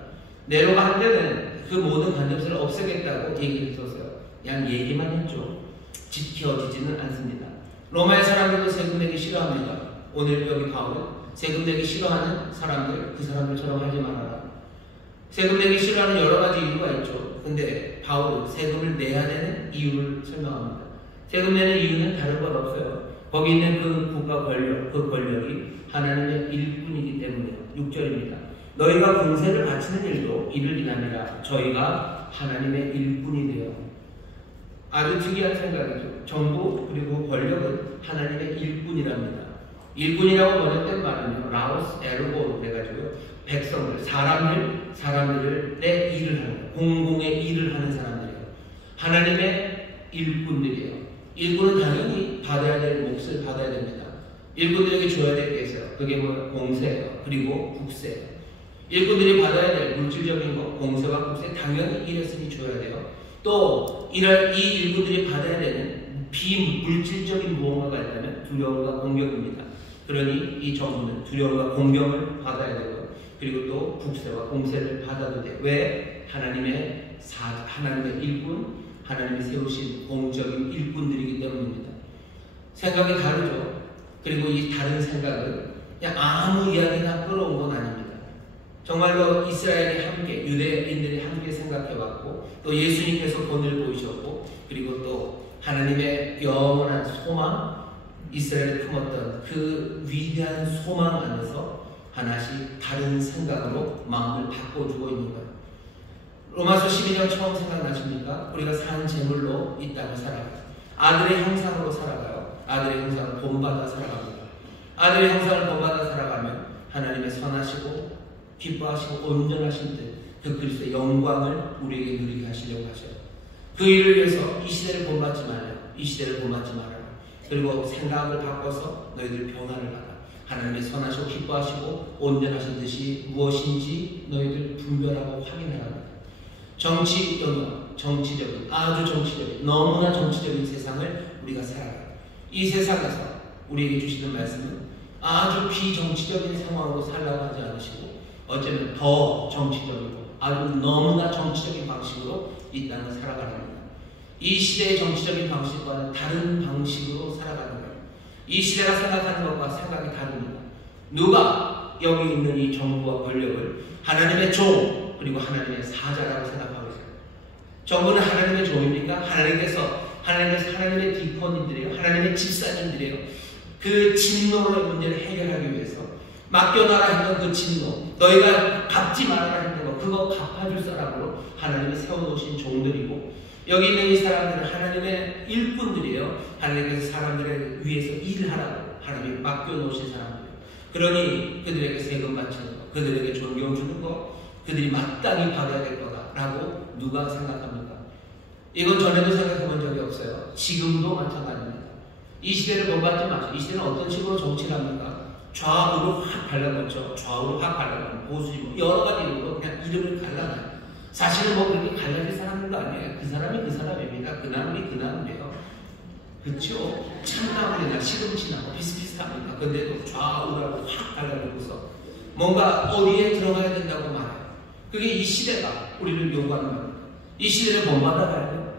네로가 한때는 그 모든 간접세를 없애겠다고 얘기를 했었어요. 그냥 얘기만 했죠. 지켜지지는 않습니다. 로마의 사람들도 세금 내기 싫어합니다. 오늘 여기 바울은 세금 내기 싫어하는 사람들, 그 사람들처럼 하지 말아라. 세금 내기 싫어하는 여러 가지 이유가 있죠. 근데 바울은 세금을 내야 되는 이유를 설명합니다. 세금 내는 이유는 다른 건 없어요. 거기 있는 그 국가 권력, 그 권력이 하나님의 일꾼이기 때문이에요. 6절입니다. 너희가 공세를 바치는 일도 이를 인함이라. 저희가 하나님의 일꾼이 되어. 아주 특이한 생각이죠. 정부 그리고 권력은 하나님의 일꾼이랍니다. 일꾼이라고 번역된 말은요, 라오스 에르고로 해가지고요, 백성들, 사람들의 일을 하는 거예요. 공공의 일을 하는 사람들이에요. 하나님의 일꾼들이에요. 일꾼은 당연히 받아야 될 몫을 받아야 됩니다. 일꾼들에게 줘야 될 게 있어요. 그게 공세예요. 그리고 국세예요. 일꾼들이 받아야 될 물질적인 것, 공세와 국세, 당연히 이랬으니 줘야 돼요. 또 이 일꾼들이 받아야 되는 비물질적인 무언가가 있다면 두려움과 공경입니다. 그러니 이 정부는 두려움과 공경을 받아야 되고, 그리고 또 국세와 공세를 받아도 돼요. 왜? 하나님의 일꾼, 하나님이 세우신 공적인 일꾼들이기 때문입니다. 생각이 다르죠. 그리고 이 다른 생각은 그냥 아무 이야기나 끌어온 건 아닙니다. 정말로 이스라엘이 함께, 유대인들이 함께 생각해왔고, 또 예수님께서 본을 보이셨고, 그리고 또 하나님의 영원한 소망, 이스라엘이 품었던 그 위대한 소망 안에서 하나씩 다른 생각으로 마음을 바꿔주고 있는 거예요. 로마서 12장 처음 생각나십니까? 우리가 산 제물로 이 땅을 살아가요. 아들의 형상으로 살아가요. 아들의 형상을 본받아 살아갑니다. 아들의 형상을 본받아 살아가면 하나님의 선하시고 기뻐하시고 온전하신 뜻, 그 그리스도의 영광을 우리에게 누리게 하시려고 하셔요. 그 일을 위해서 이 시대를 본받지 말아요. 이 시대를 본받지 말아요. 그리고 생각을 바꿔서 너희들 변화를 받아. 하나님의 선하시고 기뻐하시고 온전하신 뜻이 무엇인지 너희들 분별하고 확인해라. 정치 영역, 정치적인, 아주 정치적인, 너무나 정치적인 세상을 우리가 살아가요. 이 세상에서 우리에게 주시는 말씀은 아주 비정치적인 상황으로 살라고 하지 않으시고, 어쩌면 더 정치적이고 아주 너무나 정치적인 방식으로 이 땅을 살아가는 겁니다. 이 시대의 정치적인 방식과는 다른 방식으로 살아가는 거예요. 이 시대가 생각하는 것과 생각이 다릅니다. 누가 여기 있는 이 정부와 권력을 하나님의 종 그리고 하나님의 사자라고 생각하고 있어요. 정부는 하나님의 종입니까? 하나님께서 하나님의 디콘인들이에요. 하나님의 집사님들이에요. 그 진노의 문제를 해결하기 위해서 맡겨놔라 했던 그 진노, 너희가 갚지 말아라 했던 거, 그거 갚아줄 사람으로 하나님이 세워놓으신 종들이고, 여기 있는 이 사람들은 하나님의 일꾼들이에요. 하나님께서 사람들을 위해서 일하라고 하나님이 맡겨놓으신 사람들이에요. 그러니 그들에게 세금 바치는 거, 그들에게 존경 주는 거, 그들이 마땅히 받아야 될 거다라고 누가 생각합니까? 이건 전에도 생각해 본 적이 없어요. 지금도 마찬가지입니다. 이 시대를 본받지 마세요. 이 시대는 어떤 식으로 정치를 합니까? 좌우로 확 갈라놓죠. 좌우로 확 갈라놓고 보수지뭐 여러 가지 이유로 그냥 이름을 갈라놔요. 사실은 뭐 그렇게 갈라질 사람들도 아니에요. 그 사람이 그 사람입니다. 그 나물이 그 나물이에요. 그렇죠? 참나물이나 시금치나 비슷비슷합니다. 근데도 좌우라고 확 갈라놓고서 뭔가 어디에 들어가야 된다고 말해요. 그게 이 시대가 우리를 요구하는 말입니다. 이 시대를 본받아가야 돼요.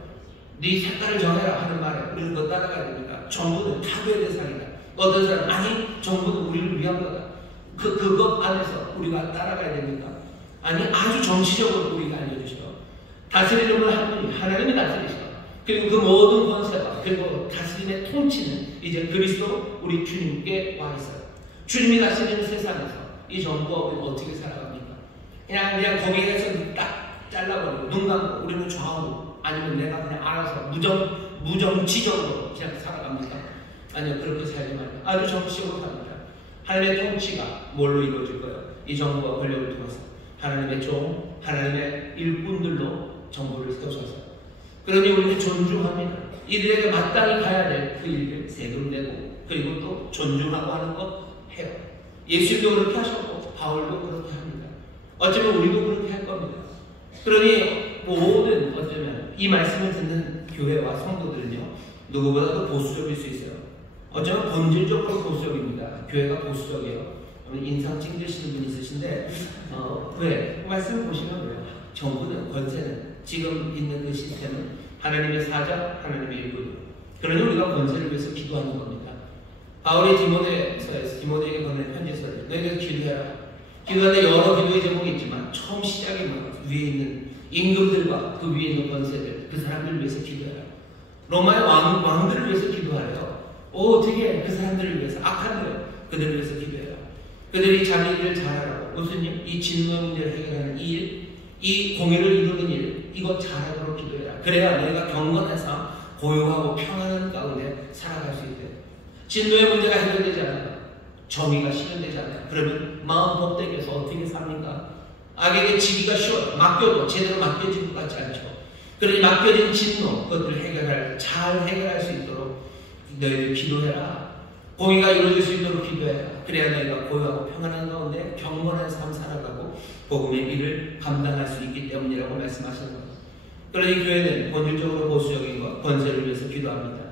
네 색깔을 정해라 하는 말에 우리는 그거 따라가야 됩니까? 정부는 타도의 대상이다. 어떤 사람 아니 정부는 우리를 위한 거다. 그것 안에서 우리가 따라가야 됩니까? 아니 아주 정치적으로 우리가 알려주시고 다스리는 건 한 분이 하나님이 다스리시고 그리고 그 모든 권세가 그리고 다스림의 통치는 이제 그리스도 우리 주님께 와 있어요. 주님이 다스리는 세상에서 이 정부가 어떻게 살아갑니까? 그냥 거기에서 딱 잘라버리고 눈 감고 우리는 좌우 아니면 내가 그냥 알아서 무정치적으로 그냥 살아갑니까? 아니요, 그렇게 살지 말고 아주 정치적으로 삽니다. 하나님의 통치가 뭘로 이루어질 거예요? 이 정부와 권력을 통해서 하나님의 종, 하나님의 일꾼들로 정부를 세우셔서 그러니 우리는 존중합니다. 이들에게 마땅히 가야 될 그 일을 세금 내고 그리고 또 존중하고 하는 거 해요. 예수님도 그렇게 하셨고 바울도 그렇게 합니다. 어쩌면 우리도 그렇게 할 겁니다. 그러니 모든 어쩌면 이 말씀을 듣는 교회와 성도들은요 누구보다도 보수적일 수 있어요. 어쩌면 본질적으로 보수적입니다. 교회가 보수적이에요. 인상 찡드시는 분이 있으신데 왜? 그 말씀을 보시면 왜요? 정부는 권세는 지금 있는 그 시스템은 하나님의 사자, 하나님의 일꾼. 그러니 우리가 권세를 위해서 기도하는 겁니다. 바울이 디모데에서 디모데에게 보낸 편지서를 너희가 기도해라. 기도하는데 여러 기도의 제목이 있지만 처음 시작이 위에 있는 임금들과 그 위에 있는 권세들 그 사람들을 위해서 기도해라. 로마의 왕들을 위해서 기도하래요. 어떻게 그 사람들을 위해서 악한들 그들을 위해서 기도해라. 그들이 자기 일을 잘하라고 무슨 일? 이 진노의 문제를 해결하는 이 일, 이 공의를 이루는 일 이거 잘하도록 기도해라. 그래야 너희가 경건해서 고요하고 평안한 가운데 살아갈 수 있대. 진노의 문제가 해결되지 않아요. 정의가 실현되지 않아요. 그러면 마음 복되게 해서 어떻게 삽니까? 악에게 지기가 쉬워요. 맡겨도 제대로 맡겨진 것 같지 않죠. 그러니 맡겨진 진노 그것들을 잘 해결할 수 있도록 너희들 기도해라. 공의가 이루어질 수 있도록 기도해라. 그래야 너희가 고요하고 평안한 가운데 경건한 삶 살아가고 복음의 일을 감당할 수 있기 때문이라고 말씀하시는 겁니다. 그러니 교회는 본질적으로 보수적인 것, 권세를 위해서 기도합니다.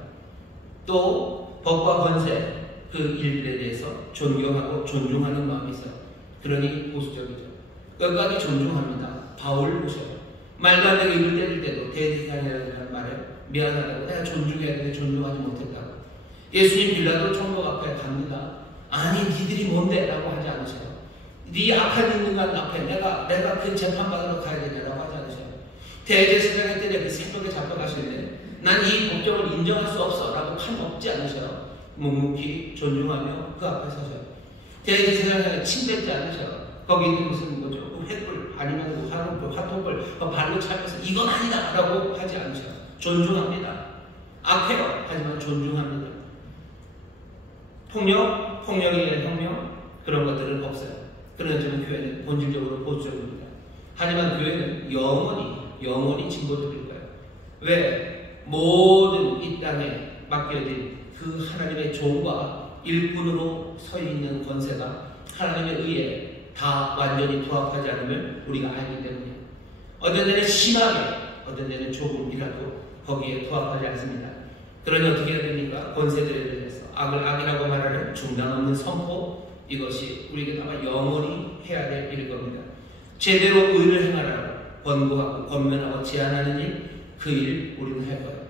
또 법과 권세 그 일들에 대해서 존경하고 존중하는 마음이 있어요. 그러니 보수적이죠. 끝까지 존중합니다. 바울 보셔요. 말도 안 되게 입을 떼릴 때도 대제사장이라는 말에 미안하다고 내가 존중해야 되는데 존중하지 못했다고. 예수님 빌라도 총독 앞에 갑니다. 아니 니들이 뭔데? 라고 하지 않으셔요. 네 악한 인간 앞에 내가 그 재판받으러 가야 되냐라고 하지 않으셔요. 대제사장의 때에 그 새벽에 잡혀가시는데 난 이 법정을 인정할 수 없어 라고 판 없지 않으셔요. 묵묵히 존중하며 그 앞에 서셔요. 대제사장을 침뱉지 않으셔요. 거기 있는 무슨 뭐죠? 횃불 아니면 화통불 발로 차면서 이건 아니다 라고 하지 않으셔요. 존중합니다. 악해요. 하지만 존중합니다. 폭력이나 혁명 그런 것들은 없어요. 그러나 저는 교회는 본질적으로 보수적입니다. 하지만 교회는 영원히 진보적일 거예요. 왜? 모든 이 땅에 맡겨진 그 하나님의 종과 일꾼으로 서 있는 권세가 하나님의 의에 다 완전히 부합하지 않음을 우리가 알기 때문에 어떤 데는 심하게 어떤 데는 조금이라도 거기에 부합하지 않습니다. 그러니 어떻게 해야 됩니까? 권세들에 대해서 악을 악이라고 말하는 중단 없는 선포 이것이 우리에게 아마 영원히 해야 될 일일 겁니다. 제대로 의를 행하라고 권고하고 권면하고 제안하는 일, 그 일 우리는 할 거예요.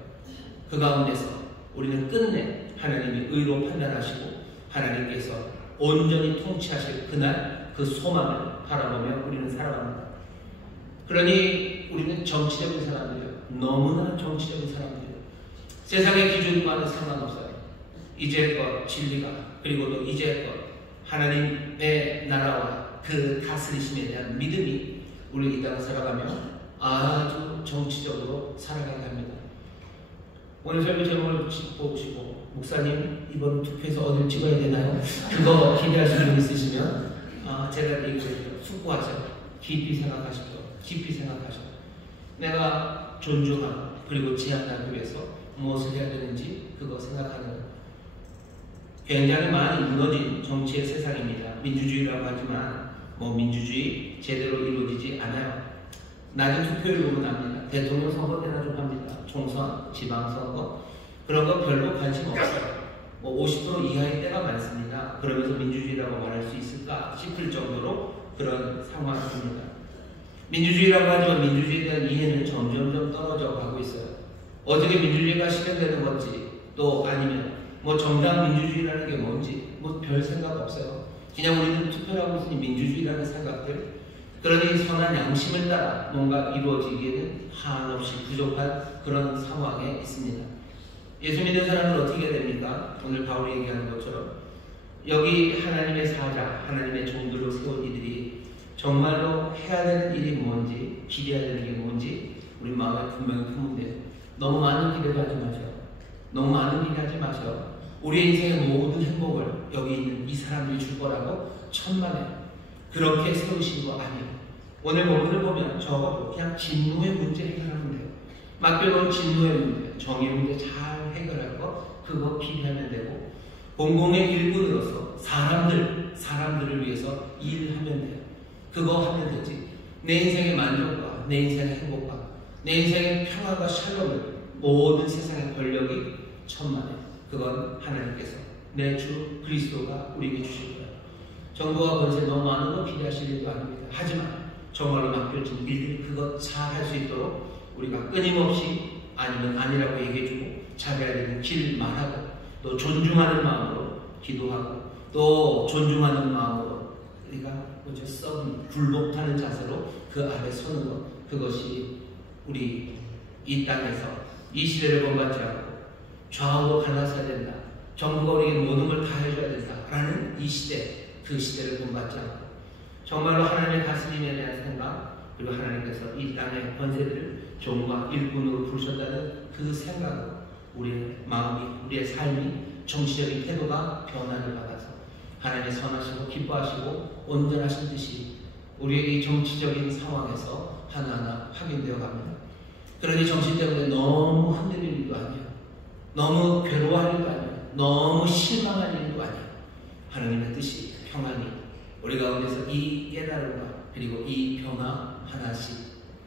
그 가운데서 우리는 끝내 하나님이 의로 판단하시고 하나님께서 온전히 통치하실 그날 그 소망을 바라보며 우리는 살아갑니다. 그러니 우리는 정치적인 사람들이에요. 너무나 정치적인 사람들이에요. 세상의 기준과는 상관없어요. 이제껏 진리가 그리고 또 이제껏 하나님의 나라와 그 다스리심에 대한 믿음이 우리 이 땅을 살아가며 아주 정치적으로 살아가게 합니다. 오늘 설교 제목을 보시고 목사님 이번 투표에서 어딜 찍어야 되나요? 그거 기대하시는 분 있으시면 제가 얘기해요. 숙고하세요. 깊이 생각하십시오. 깊이 생각하십시오. 내가 존중하고 그리고 제안하기 위해서 무엇을 해야 되는지 그거 생각하는 거예요. 굉장히 많이 무너진 정치의 세상입니다. 민주주의라고 하지만 민주주의 제대로 이루어지지 않아요. 낮은 투표율 보면 압니다. 대통령 선거 때나 좀 합니다. 총선, 지방선거 그런 거 별로 관심 없어요. 50% 이하의 때가 많습니다. 그러면서 민주주의라고 말할 수 있을까 싶을 정도로 그런 상황입니다. 민주주의라고 하지만 민주주의에 대한 이해는 점점 떨어져 가고 있어요. 어떻게 민주주의가 실현되는 건지 또 아니면 정당 민주주의라는 게 뭔지 별 생각 없어요. 그냥 우리는 투표라고 있으니 민주주의라는 생각들, 그러니 선한 양심을 따라 뭔가 이루어지기에는 한없이 부족한 그런 상황에 있습니다. 예수 믿는 사람은 어떻게 됩니까? 오늘 바울이 얘기하는 것처럼 여기 하나님의 사자, 하나님의 종들로 세운 이들이 정말로 해야 되는 일이 뭔지, 기대해야 되는 게 뭔지 우리 마음에 분명히 품으면 돼요. 너무 많은 기대도 하지 마세요. 너무 많은 기대하지 마세요. 우리의 인생의 모든 행복을 여기 있는 이 사람들이 줄 거라고 천만에 그렇게 세우신 거 아니에요. 오늘 본문을 보면 적어도 그냥 진노의 문제 해결하면 돼요. 맡겨놓은 진노의 문제, 정의의 문제 잘 해결할 거 그거 기대하면 되고 공공의 일꾼으로서 사람들을 위해서 일하면 돼요. 그거 하면 되지. 내 인생의 만족과 내 인생의 행복과 내 인생의 평화와 샬롬을 모든 세상의 권력이 천만에 그건 하나님께서 내 주 그리스도가 우리에게 주실 거예요. 정부와 권세 너무 많은 거 기대하실 일도 아닙니다. 하지만 정말로 맡겨진 일들 그것 잘 할 수 있도록 우리가 끊임없이 아니면 아니라고 얘기해주고 잘해야 되는 길 말하고 또 존중하는 마음으로 기도하고 또 존중하는 마음으로 우리가 굴복하는 자세로 그 앞에 서는 것, 그것이 우리 이 땅에서 이 시대를 본받지 않고 좌우로 갈라서야 된다. 정부가 우리에게 모든 걸 다 해줘야 된다라는 이 시대, 그 시대를 본받지 않고 정말로 하나님의 다스림에 대한 생각, 그리고 하나님께서 이 땅의 권세들을 종과 일꾼으로 부르셨다는 그 생각으로 우리의 마음이, 우리의 삶이, 정치적인 태도가 변화를 받아서 하나님의 선하시고 기뻐하시고 온전하신 뜻이 우리의 이 정치적인 상황에서 하나하나 확인되어 갑니다. 그러니 정치 때문에 너무 흔들릴 일도 아니에요. 너무 괴로워할 일도 아니에요. 너무 실망할 일도 아니에요. 하나님의 뜻이 평안히 우리 가운데서 이 깨달음과 그리고 이 변화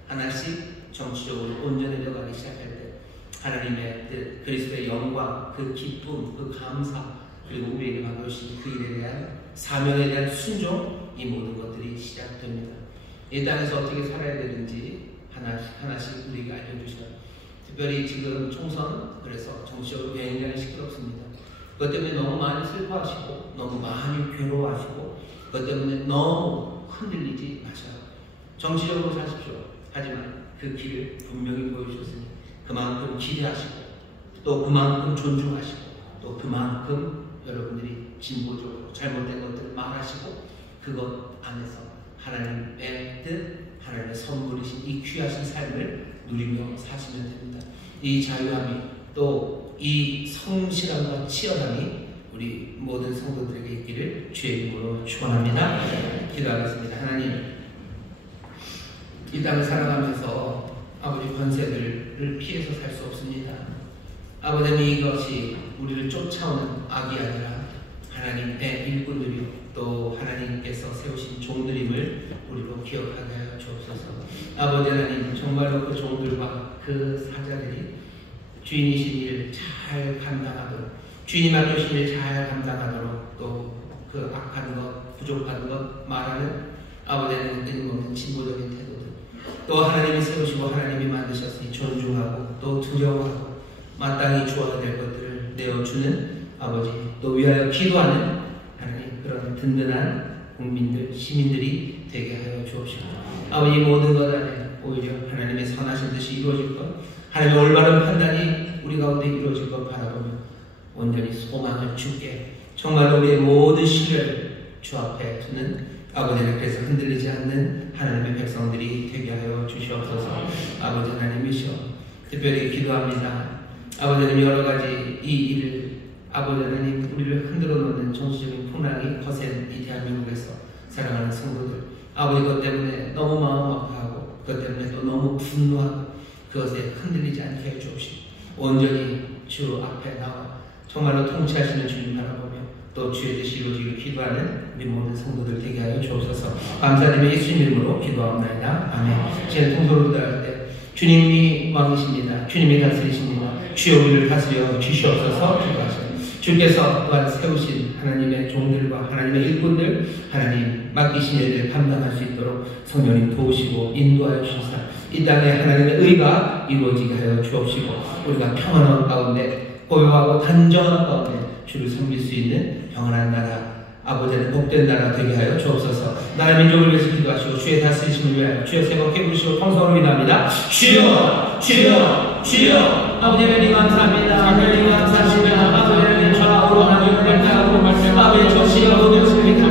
하나씩 정치적으로 온전해져 가기 시작할 때 하나님의 뜻, 그리스도의 영광, 그 기쁨, 그 감사, 그리고 우리에게 맡겨주신 그 일에 대한 사명에 대한 순종, 이 모든 것들이 시작됩니다. 이 땅에서 어떻게 살아야 되는지 하나씩 우리에게 알려주셔요. 특별히 지금 총선, 그래서 정치적으로 굉장히 시끄럽습니다. 그것 때문에 너무 많이 슬퍼하시고 너무 많이 괴로워하시고 그것 때문에 너무 흔들리지 마셔요. 정치적으로 사십시오. 하지만 그 길을 분명히 보여주셨으니 그만큼 기대하시고 또 그만큼 존중하시고 또 그만큼 여러분들이 진보적으로 잘못된 것들을 말하시고 그것 안에서 하나님의 뜻, 하나님의 선물이신 이 귀하신 삶을 누리며 사시면 됩니다. 이 자유함이 또 이 성실함과 치열함이 우리 모든 성도들에게 있기를 주의 이름으로 축원합니다. 기도하겠습니다. 하나님, 이 땅을 살아가면서 아버지 권세들을 피해서 살 수 없습니다. 아버지는 이것이 우리를 쫓아오는 악이 아니라 하나님의 일꾼들이요 또 하나님께서 세우신 종들임을 우리로 기억하게 하여 주옵소서. 아버지 하나님, 정말로 그 종들과 그 사자들이 주인이신 일을 잘 감당하도록, 주인이 맡겨주신 일을 잘 감당하도록 또 그 악한 것, 부족한 것 말하는 아버지는 끊임없는 진보적인 태도들, 또 하나님이 세우시고 하나님이 만드셨으니 존중하고 또 두려워하고 마땅히 주어야 될 것들을 내어주는 아버지, 또 위하여 기도하는 하나님, 그런 든든한 국민들, 시민들이 되게 하여 주옵시고, 아버지 모든 것 안에 오히려 하나님의 선하신 뜻이 이루어질 것, 하나님의 올바른 판단이 우리 가운데 이루어질 것 바라보며 온전히 소망을 주께, 정말로 우리의 모든 신뢰를 주 앞에 두는 아버지는, 그래서 흔들리지 않는 하나님의 백성들이 되게 하여 주시옵소서. 아버지 하나님이시여, 특별히 기도합니다. 아버지 하나님, 여러 가지 이 일을, 아버지 하나님, 우리를 흔들어 놓는 정치적인 풍랑이 거센 이 대한민국에서 사랑하는 성도들, 아버지 그것 때문에 너무 마음 아파하고 그것 때문에 또 너무 분노하고 그것에 흔들리지 않게 해 주옵시고, 온전히 주 앞에 나와 정말로 통치하시는 주님 바라보며 또 주의 뜻이 이루어지기를 기도하는 우리 모든 성도들 되게 하여 주옵소서. 감사드리며 예수님 이름으로 기도합니다. 아멘. 제 통솔로 기도할 때 주님이 왕이십니다. 주님이 다스리십니다. 주여 우리를 다스려 주시옵소서 기도하십니다. 주께서 또한 세우신 하나님의 종들과 하나님의 일꾼들, 하나님 맡기신 일을 감당할 수 있도록 성령님 도우시고 인도하여 주시사 이 땅에 하나님의 의가 이루어지게 하여 주옵시고, 우리가 평안한 가운데 고요하고 단정한 가운데 주를 섬길 수 있는 평안한 나라, 아버지는 복된 나라 되게 하여 주옵소서. 나라 민족을 위해서 기도하시고 주의 다스리심을 위하여 주여 세번께 부르시고 통성으로 기도합니다. 주여 주여 주여. 아버지 하나님 감사합니다. 하나님 감사합니다. 아버지 하나님 좌우로 하나님 발달하고 아버지 조시하고 되었습니다.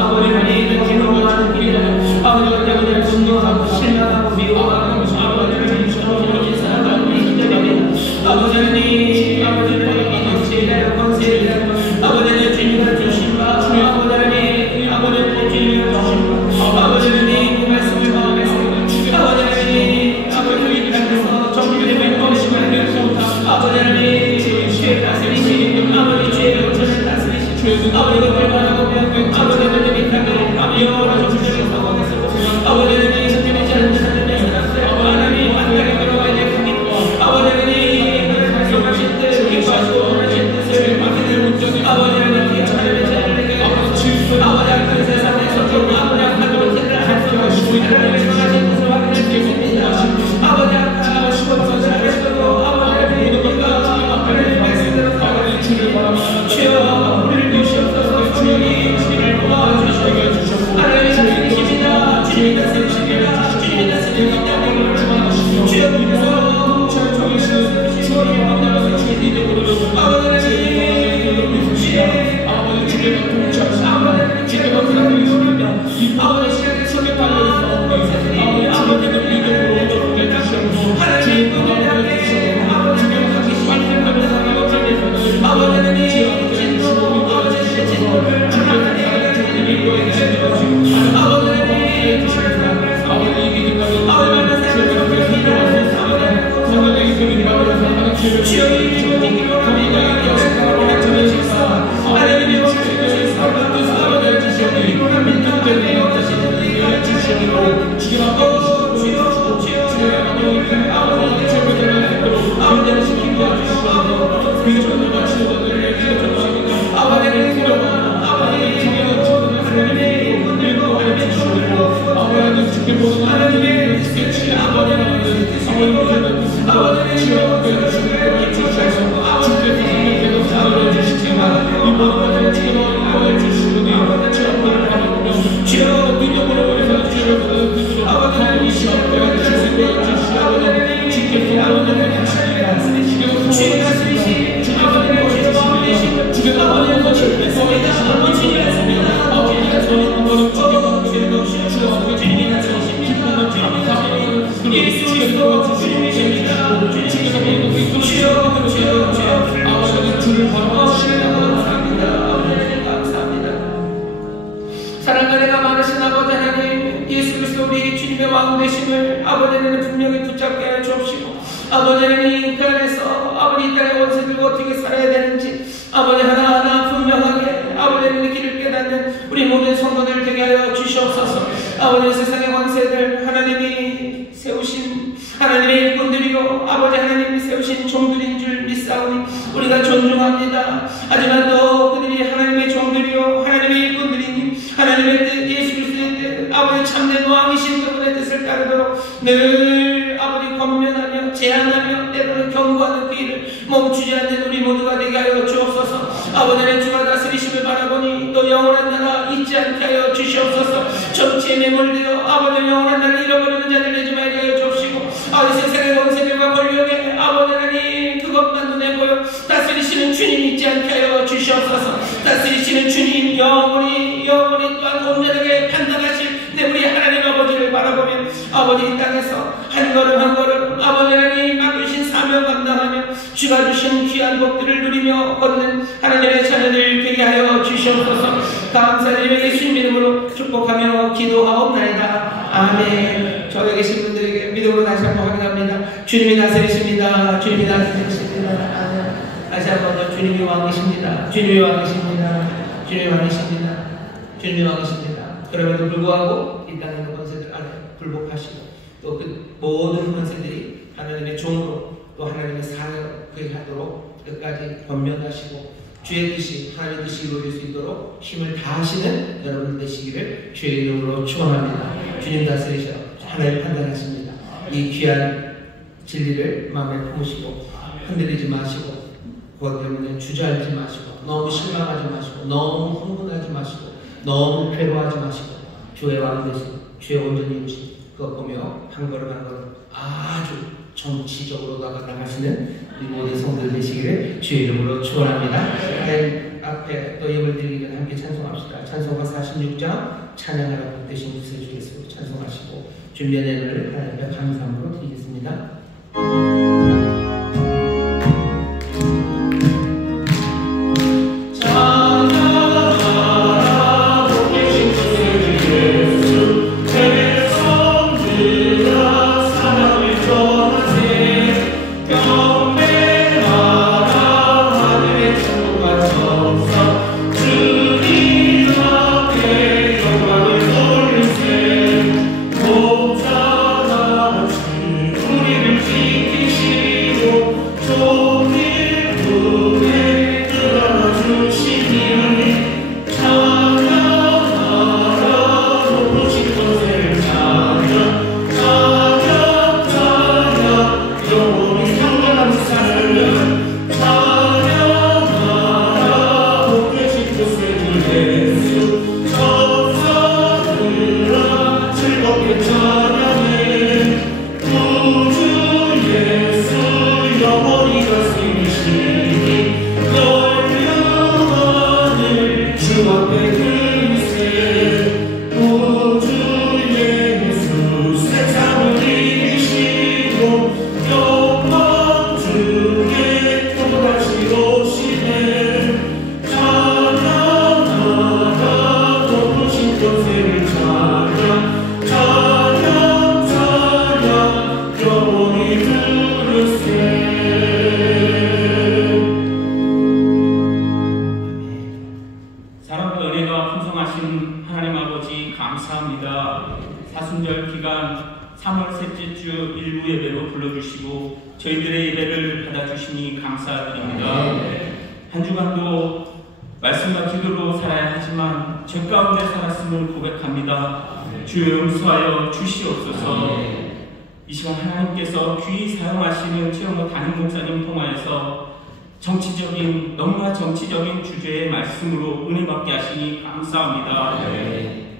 아버지 하나님 기도하는 길에 아버지 때문에 분노하고 실망하고 미워하고 아버지 하나님 저주를 사랑하고 기도합니다. 아버지 하나님 아버지 하나님 제대로 건세를 아버지는 주님을 주신다. 아버지 하나님 아버지는 주님을 주신다. 아버지 하나님 그 말씀을 마음에서 아버지 하나님 아버지 하나님께서 정리되면 거심을 내고 아버지 하나님 죄를 다스리시는 아버지 죄를 온전히 다스리시는 아버지 그들을 바라보면 아버지 하나님이 가면 여호와라 정신을 사고하겠습니다. 아버지 하나님 선택되지 않는 하나님의 사랑을 하나님 안당에 들어가야 될 뿐이고 아버지 하나님 그를 발송하신 뜻 기뻐하시고 하신 뜻을 막히는 문제는 아버지 하나님 하나님의 자녀를 내게 아버지 하나님 세상에서 좀 아버지 하나님을 생각을 할 수 없이 하나님의 선하신 뜻을 확인할 수 있습니다. 아버지 하나님 시범선을 하시고 아버지 하나님 우리가 하나님의 말씀대로 살아가는 주를 바라보며 주여 우리를 주시옵소서. 주님이 주님을 도와주시옵소서. 하나님의 다스리십니다. 주님이 다스리십니다. 주님이 다스리십니다. 주여 우리께서 전통이시는 주님의 만나서 주의 이름으로 아버지 하나님 주의 아버지 주님의 통치하시는 아버지 주님의 만나는 이름입니다. 아버지 시간에 손에 달려있어 아버지는 이름으로 얻어보게 주시옵소서. 하나님 분을 향해 아버지를 하기 말씀을 사랑하고 아버지 하나님 진노 아버지의 진노를 하나님 인도해 주시옵소서. 아버지 하나님 아버지 이기기까지 아버지 주여 이기기로 합니다. 역사로 해주시옵소서. 하나님의 원수를 사랑하는 뜻을 주시옵소서. 합니다. 때문에 원하시는 의가 주시옵소서. 주여 주여 주여 아버지 주님을 아버지를 지키고 주시옵소서. 그리스도를 마치도록 해주시옵소서. 아버지를 기도하는 아버지 정의는 하나님의 분들과 하나님의 주시옵소서. 아버지는 지켜보는 하나님의 뜻이 아버지는 아버지는 주여 주님을 주시옵소서. 주께서 생명되고 사랑을 주시지만 이 모든 지혜와 주시오니 주님을 바라보며 주여 믿음으로 해서 주시옵소서. 아버지는 이 시간에 주시고 주시옵소서. 주께서 아버지는 다스리시고 주의 다스리시 아버지는 주의 마음이신 주의 아버지는 거칠겠습니다. 거칠겠습니다. 아버지가 저는 거룩 주님을 주시옵소서. 주님이 다스리십니다. 주님이 다스리십니다. 예수 그리스도 주님이십니다. 주여 주여 주여 아버지는 주를 바라보시옵소서. 감사합니다. 사랑과 내가 많으신 아버지 하나님, 예수 그리스도 우리 주님의 왕 되심을 아버지는 분명히 붙잡게 하여 주옵시고, 아버지 하나님 그 안에서 아버지 이 땅의 원수들과 어떻게 살아야 되는지 아버지 하나하나 분명하게 아버지의 길을 깨닫는 우리 모든 성도들 되게 하여 주시옵소서. 아버지 세상의 권세들 하나님이 세우신 하나님의 일꾼들이요 아버지 하나님이 세우신 종들인 줄 믿사오니 우리가 존중합니다. 하지만 또 그들이 하나님의 종들이요 하나님의 일꾼들이니 하나님의 뜻 예수 그리스도의 뜻 제한하며 때로는 경고하는 그 일을 멈추지 않는 우리 모두가 되게 하여 주옵소서. 아버지의 주가 다스리심을 바라보니 또 영원한 나라 잊지 않게 하여 주시옵소서. 정치에 매몰되어 아버지의 영원한 나라를 잃어버리는 자들 내지 말게 하여 주옵시고, 아버지 세상의 권세들과 권력에 아버지 하나님 그것만 눈에 보여 다스리시는 주님 잊지 않게 하여 주시옵소서. 다스리시는 주님 영원히 또한 온전하게 판단하실 우리 하나님 아버지를 바라보며 아버지 이 땅에서 한 걸음 한 걸음 아버지 하나님 맡기신 사명 감당하며 주가 주신 귀한 복들을 누리며 걷는 하나님의 자녀들 되게 하여 주시옵소서. 감사드리며 예수님 이름으로 축복하며 기도하옵나이다. 아멘. 저에 계신 분들에게 믿음으로 다시 한번 확인합니다. 주님이 다스리십니다. 주님이 다스리십니다. 아멘. 다시 한번 주님이 왕이십니다. 주님이 왕이십니다. 주님이 왕이십니다. 주님이 왕이십니다. 그럼에도 불구하고 이 땅에 있는 권세들 안에 불복하시고 또 그 모든 권세들이 하나님의 종으로 또 하나님의 사역을 하도록 끝까지 권면하시고 주의 뜻이 하나님의 뜻이 이루어질 수 있도록 힘을 다하시는 여러분 되시기를 주의 이름으로 축원합니다. 주님 다스리셔 하나님 판단하십니다. 이 귀한 진리를 마음에 품으시고 흔들리지 마시고 그것 때문에 주저앉지 마시고 너무 실망하지 마시고 너무 흥분하지 마시고 너무 괴로워하지 마시고 주의 왕 되신 주의 온전히 오신 그거 보며 한 걸음 한 걸음 아주 정치적으로 나가시는 우리 모든 성도들 되시기를 주의 이름으로 축원합니다. 앞에 또 예물 드리기 전에 함께 찬송합시다. 찬송가 46장 찬양하라 되신 주의 주 예수 찬송하시고 준비한 예물을 하나님 앞에 감사함으로 드리겠습니다. 주여 용서하여 주시옵소서. 이 시간 하나님께서 귀히 사용하시는 최영호 담임 목사님 통하여서 너무나 정치적인 주제의 말씀으로 은혜 받게 하시니 감사합니다.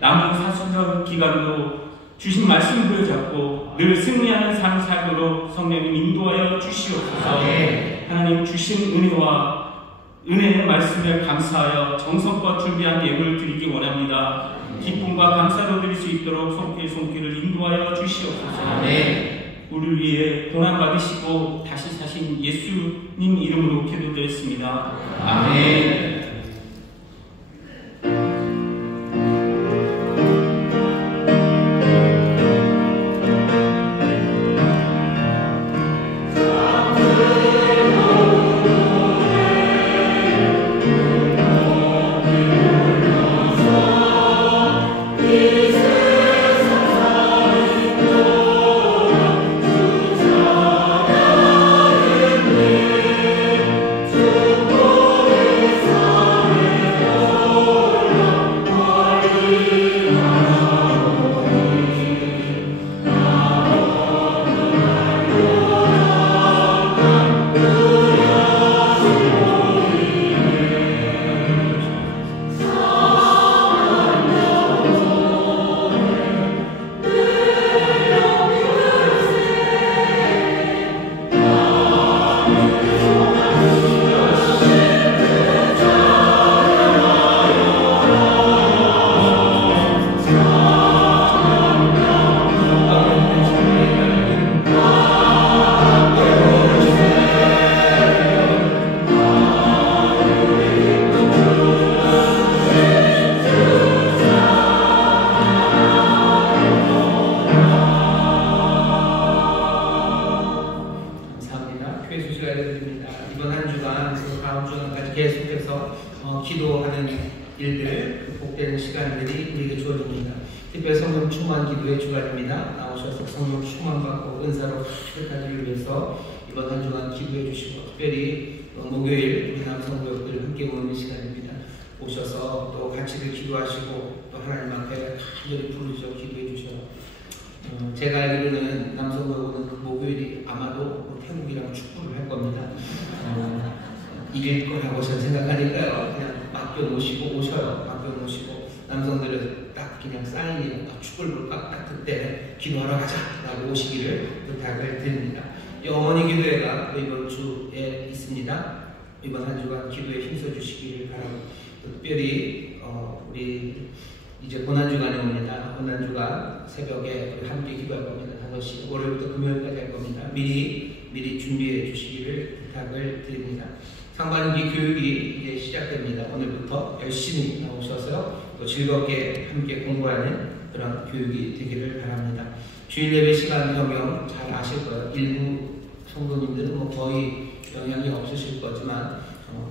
남은 사순절 기간도 주신 말씀 부여잡고 늘 승리하는 삶 살도록 성령님 인도하여 주시옵소서. 하나님 주신 은혜의 말씀을 감사하여 정성껏 준비한 예물을 드리기 원합니다. 기쁨과 감사로 드릴 수 있도록 손길을 인도하여 주시옵소서. 아멘. 우리를 위해 고난 받으시고 다시 사신 예수님 이름으로 기도드렸습니다. 아멘. Oh 기도드립니다. 이번 한 주간 그리고 다음 주간까지 계속해서 기도하는 일들, 복되는 시간들이 우리에게 주어집니다. 특별히 성령 충만 기도의 주간입니다. 나오셔서 성령 충만받고 은사로 가득하기를 위해서 이번 한 주간 기도해 주시고, 특별히 목요일 우리 남성교육들 함께 모이는 시간입니다. 오셔서 또 같이들 기도하시고 또 하나님 앞에 간절히 부르짖어 기도해 주셔요. 제가 알기로는 남성교육은 그 목요일이 아마도 태국이랑 축구를 할 겁니다. 이길 거라고 저는 생각하니까요. 그냥 맡겨놓으시고 오셔요. 맡겨놓으시고 남성들은 딱 그냥 사인이 축구를 볼까? 딱 그때 기도하러 가자 라고 오시기를 부탁을 드립니다. 영원히 기도회가 이번 주에 있습니다. 이번 한 주간 기도에 힘써 주시기를 바랍니다. 특별히 우리 이제 고난주간에 옵니다. 고난주간 새벽에 우리 함께 기도할 겁니다. 5시 월요일부터 금요일까지 할 겁니다. 미리 준비해 주시기를 부탁을 드립니다. 상반기 교육이 이제 시작됩니다. 오늘부터 열심히 나오셔서 또 즐겁게 함께 공부하는 그런 교육이 되기를 바랍니다. 주일 예배 시간 변경 잘 아실 거예요. 일부 성도님들은 뭐 거의 영향이 없으실 거지만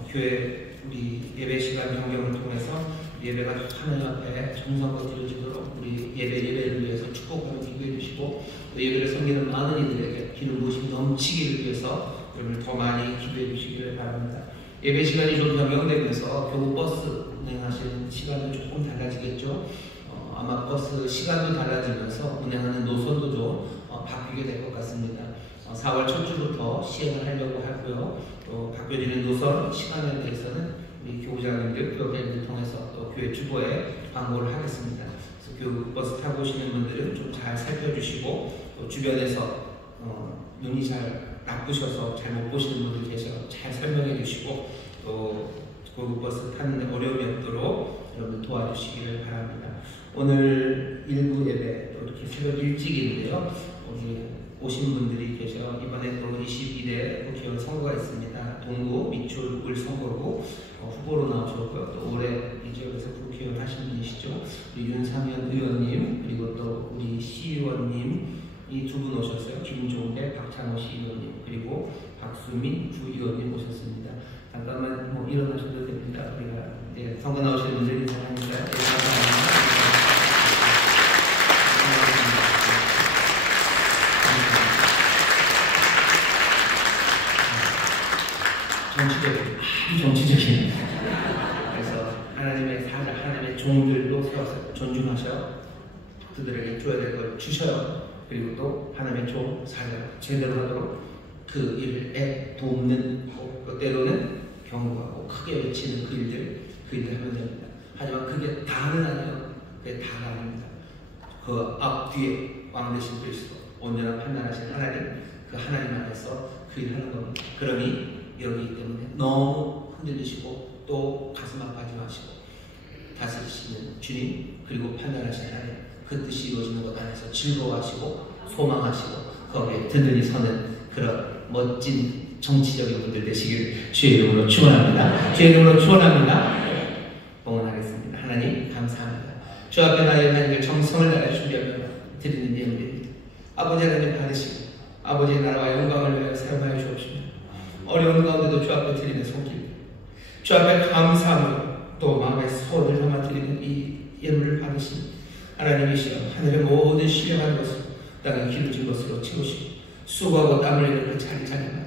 교회 우리 예배 시간 변경을 통해서 예배가 하나님 앞에 정성껏 드려지도록 우리 예배를 위해서 축복하며 기도해 주시고, 또 예배를 섬기는 많은 이들에게 기름 부으심이 넘치기를 위해서 여러분을 더 많이 기도해 주시기를 바랍니다. 예배 시간이 좀 변경되면서 교구 버스 운행하시는 시간도 조금 달라지겠죠. 아마 버스 시간도 달라지면서 운행하는 노선도 좀 바뀌게 될 것 같습니다. 4월 첫 주부터 시행을 하려고 하고요. 또 바뀌어지는 노선 시간에 대해서는 우리 교우장님들, 교회를 통해서 또 교회 주보에 광고를 하겠습니다. 그래서 교우 버스 타고 오시는 분들은 좀 잘 살펴주시고, 또 주변에서 눈이 잘 나쁘셔서 잘 못 보시는 분들 계셔서 잘 설명해 주시고, 또 고속버스 타는데 어려움이 없도록 여러분 도와주시기를 바랍니다. 오늘 일부 예배 또 이렇게 새벽 일찍인데요. 우리 오신 분들이 계셔. 이번에 또 22대 국회의원 선거가 있습니다. 동구, 미출, 울 선거구 후보로 나오셨고요. 또 올해 이 지역에서 국회의원 하신 분이시죠. 우리 윤상현 의원님, 그리고 또 우리 시의원님 이 두 분 오셨어요. 김종대, 박찬호 시의원님, 그리고 박수민 주의원님 오셨습니다. 잠깐만 뭐 일어나셔도 됩니다. 우리가 선거 나오시는 분들 인사하니까 감사합니다. 정치적인 그래서 하나님의 사자, 하나님의 종들도 세워서 존중하셔. 그들에게 줘야 될 걸 주셔요. 그리고 또 하나님의 종, 사자 제대로 하도록 그 일에 돕는, 때로는 경고하고 크게 외치는 그 일들 하면 됩니다. 하지만 그게 다는 아니에요. 그게 다가 아닙니다. 그 앞뒤에 왕 되신 그리스도, 온전한 판단하신 하나님, 그 하나님 안에서 그 일 하는 겁니다. 그러니 여기 때문에 너무 흔들리시고 또 가슴 아파하지 마시고, 다스리시는 주님, 그리고 판단하신 하나님, 그 뜻이 이루어지는 것 안에서 즐거워하시고 소망하시고 거기에 든든히 서는 그런 멋진 정치적인 분들 되시길 주의 이름으로 축원합니다. 주의 이름으로 축원합니다. 봉헌하겠습니다. 하나님 감사합니다. 주 앞에 나의 하나님을 정성을 다해 준비하며 드리는 예물입니다. 아버지 하나님 받으시고 아버지의 나라와 영광을 위하여 사용하여 주옵시며, 어려운 가운데도 주 앞에 드리는 손길, 주 앞에 감사함으로 또 마음의 소원을 담아 드리는 이 예물을 받으신 하나님이시여, 하늘의 모든 신령한 것을 땅에 기울진 것으로 채우시고 수고하고 땀을 흘리는 그 자리자리마다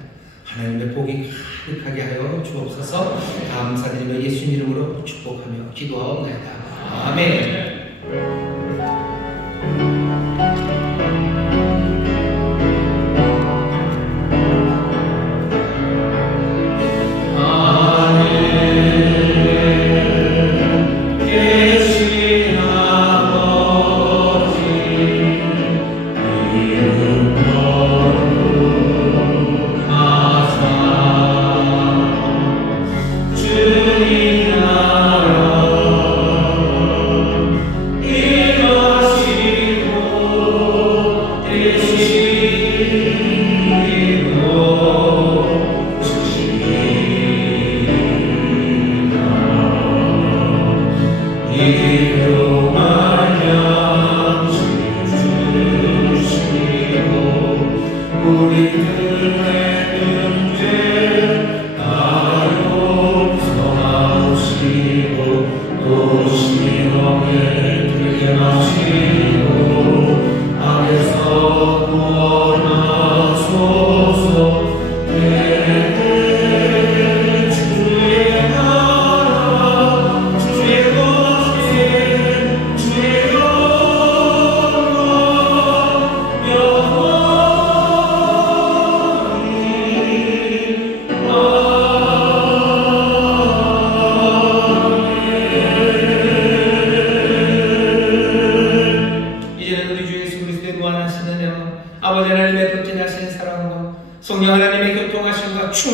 하나님의 복이 가득하게 하여 주옵소서. 감사드리며 예수님 이름으로 축복하며 기도하옵나이다. 아멘. 주님 나라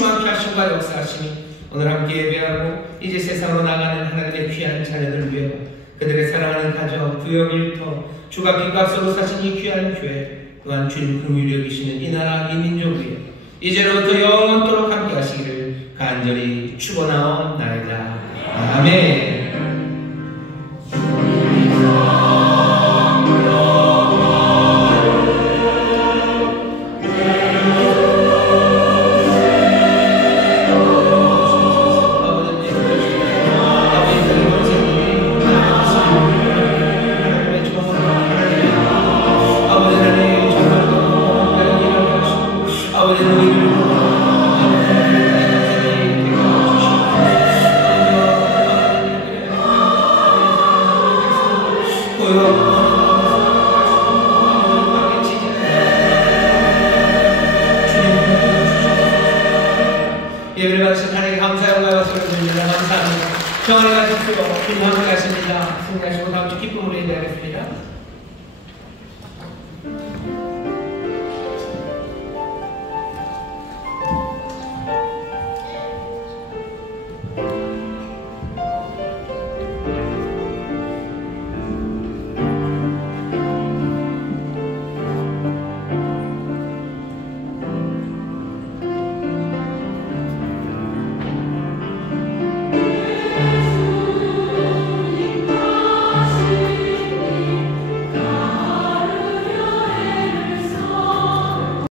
충만케 하심과 역사하심이 오늘 함께 예배하고 이제 세상으로 나가는 하나님의 귀한 자녀들 위해 그들의 사랑하는 가정, 구역, 일터, 주가 빚값으로 사신 이 귀한 교회 또한 주님 긍휼히 여기시는 이 나라, 이 민족 위에 이제로부터 영원토록 함께 하시기를 간절히 축원하옵나이다. 아멘. 예배를 받으신 하나님께 감사의 영광을 드립니다. 감사합니다. 평안히 가십시오. 주님 함께 하십니다. 승리하시고 다음 주 기쁨으로 예배하겠습니다.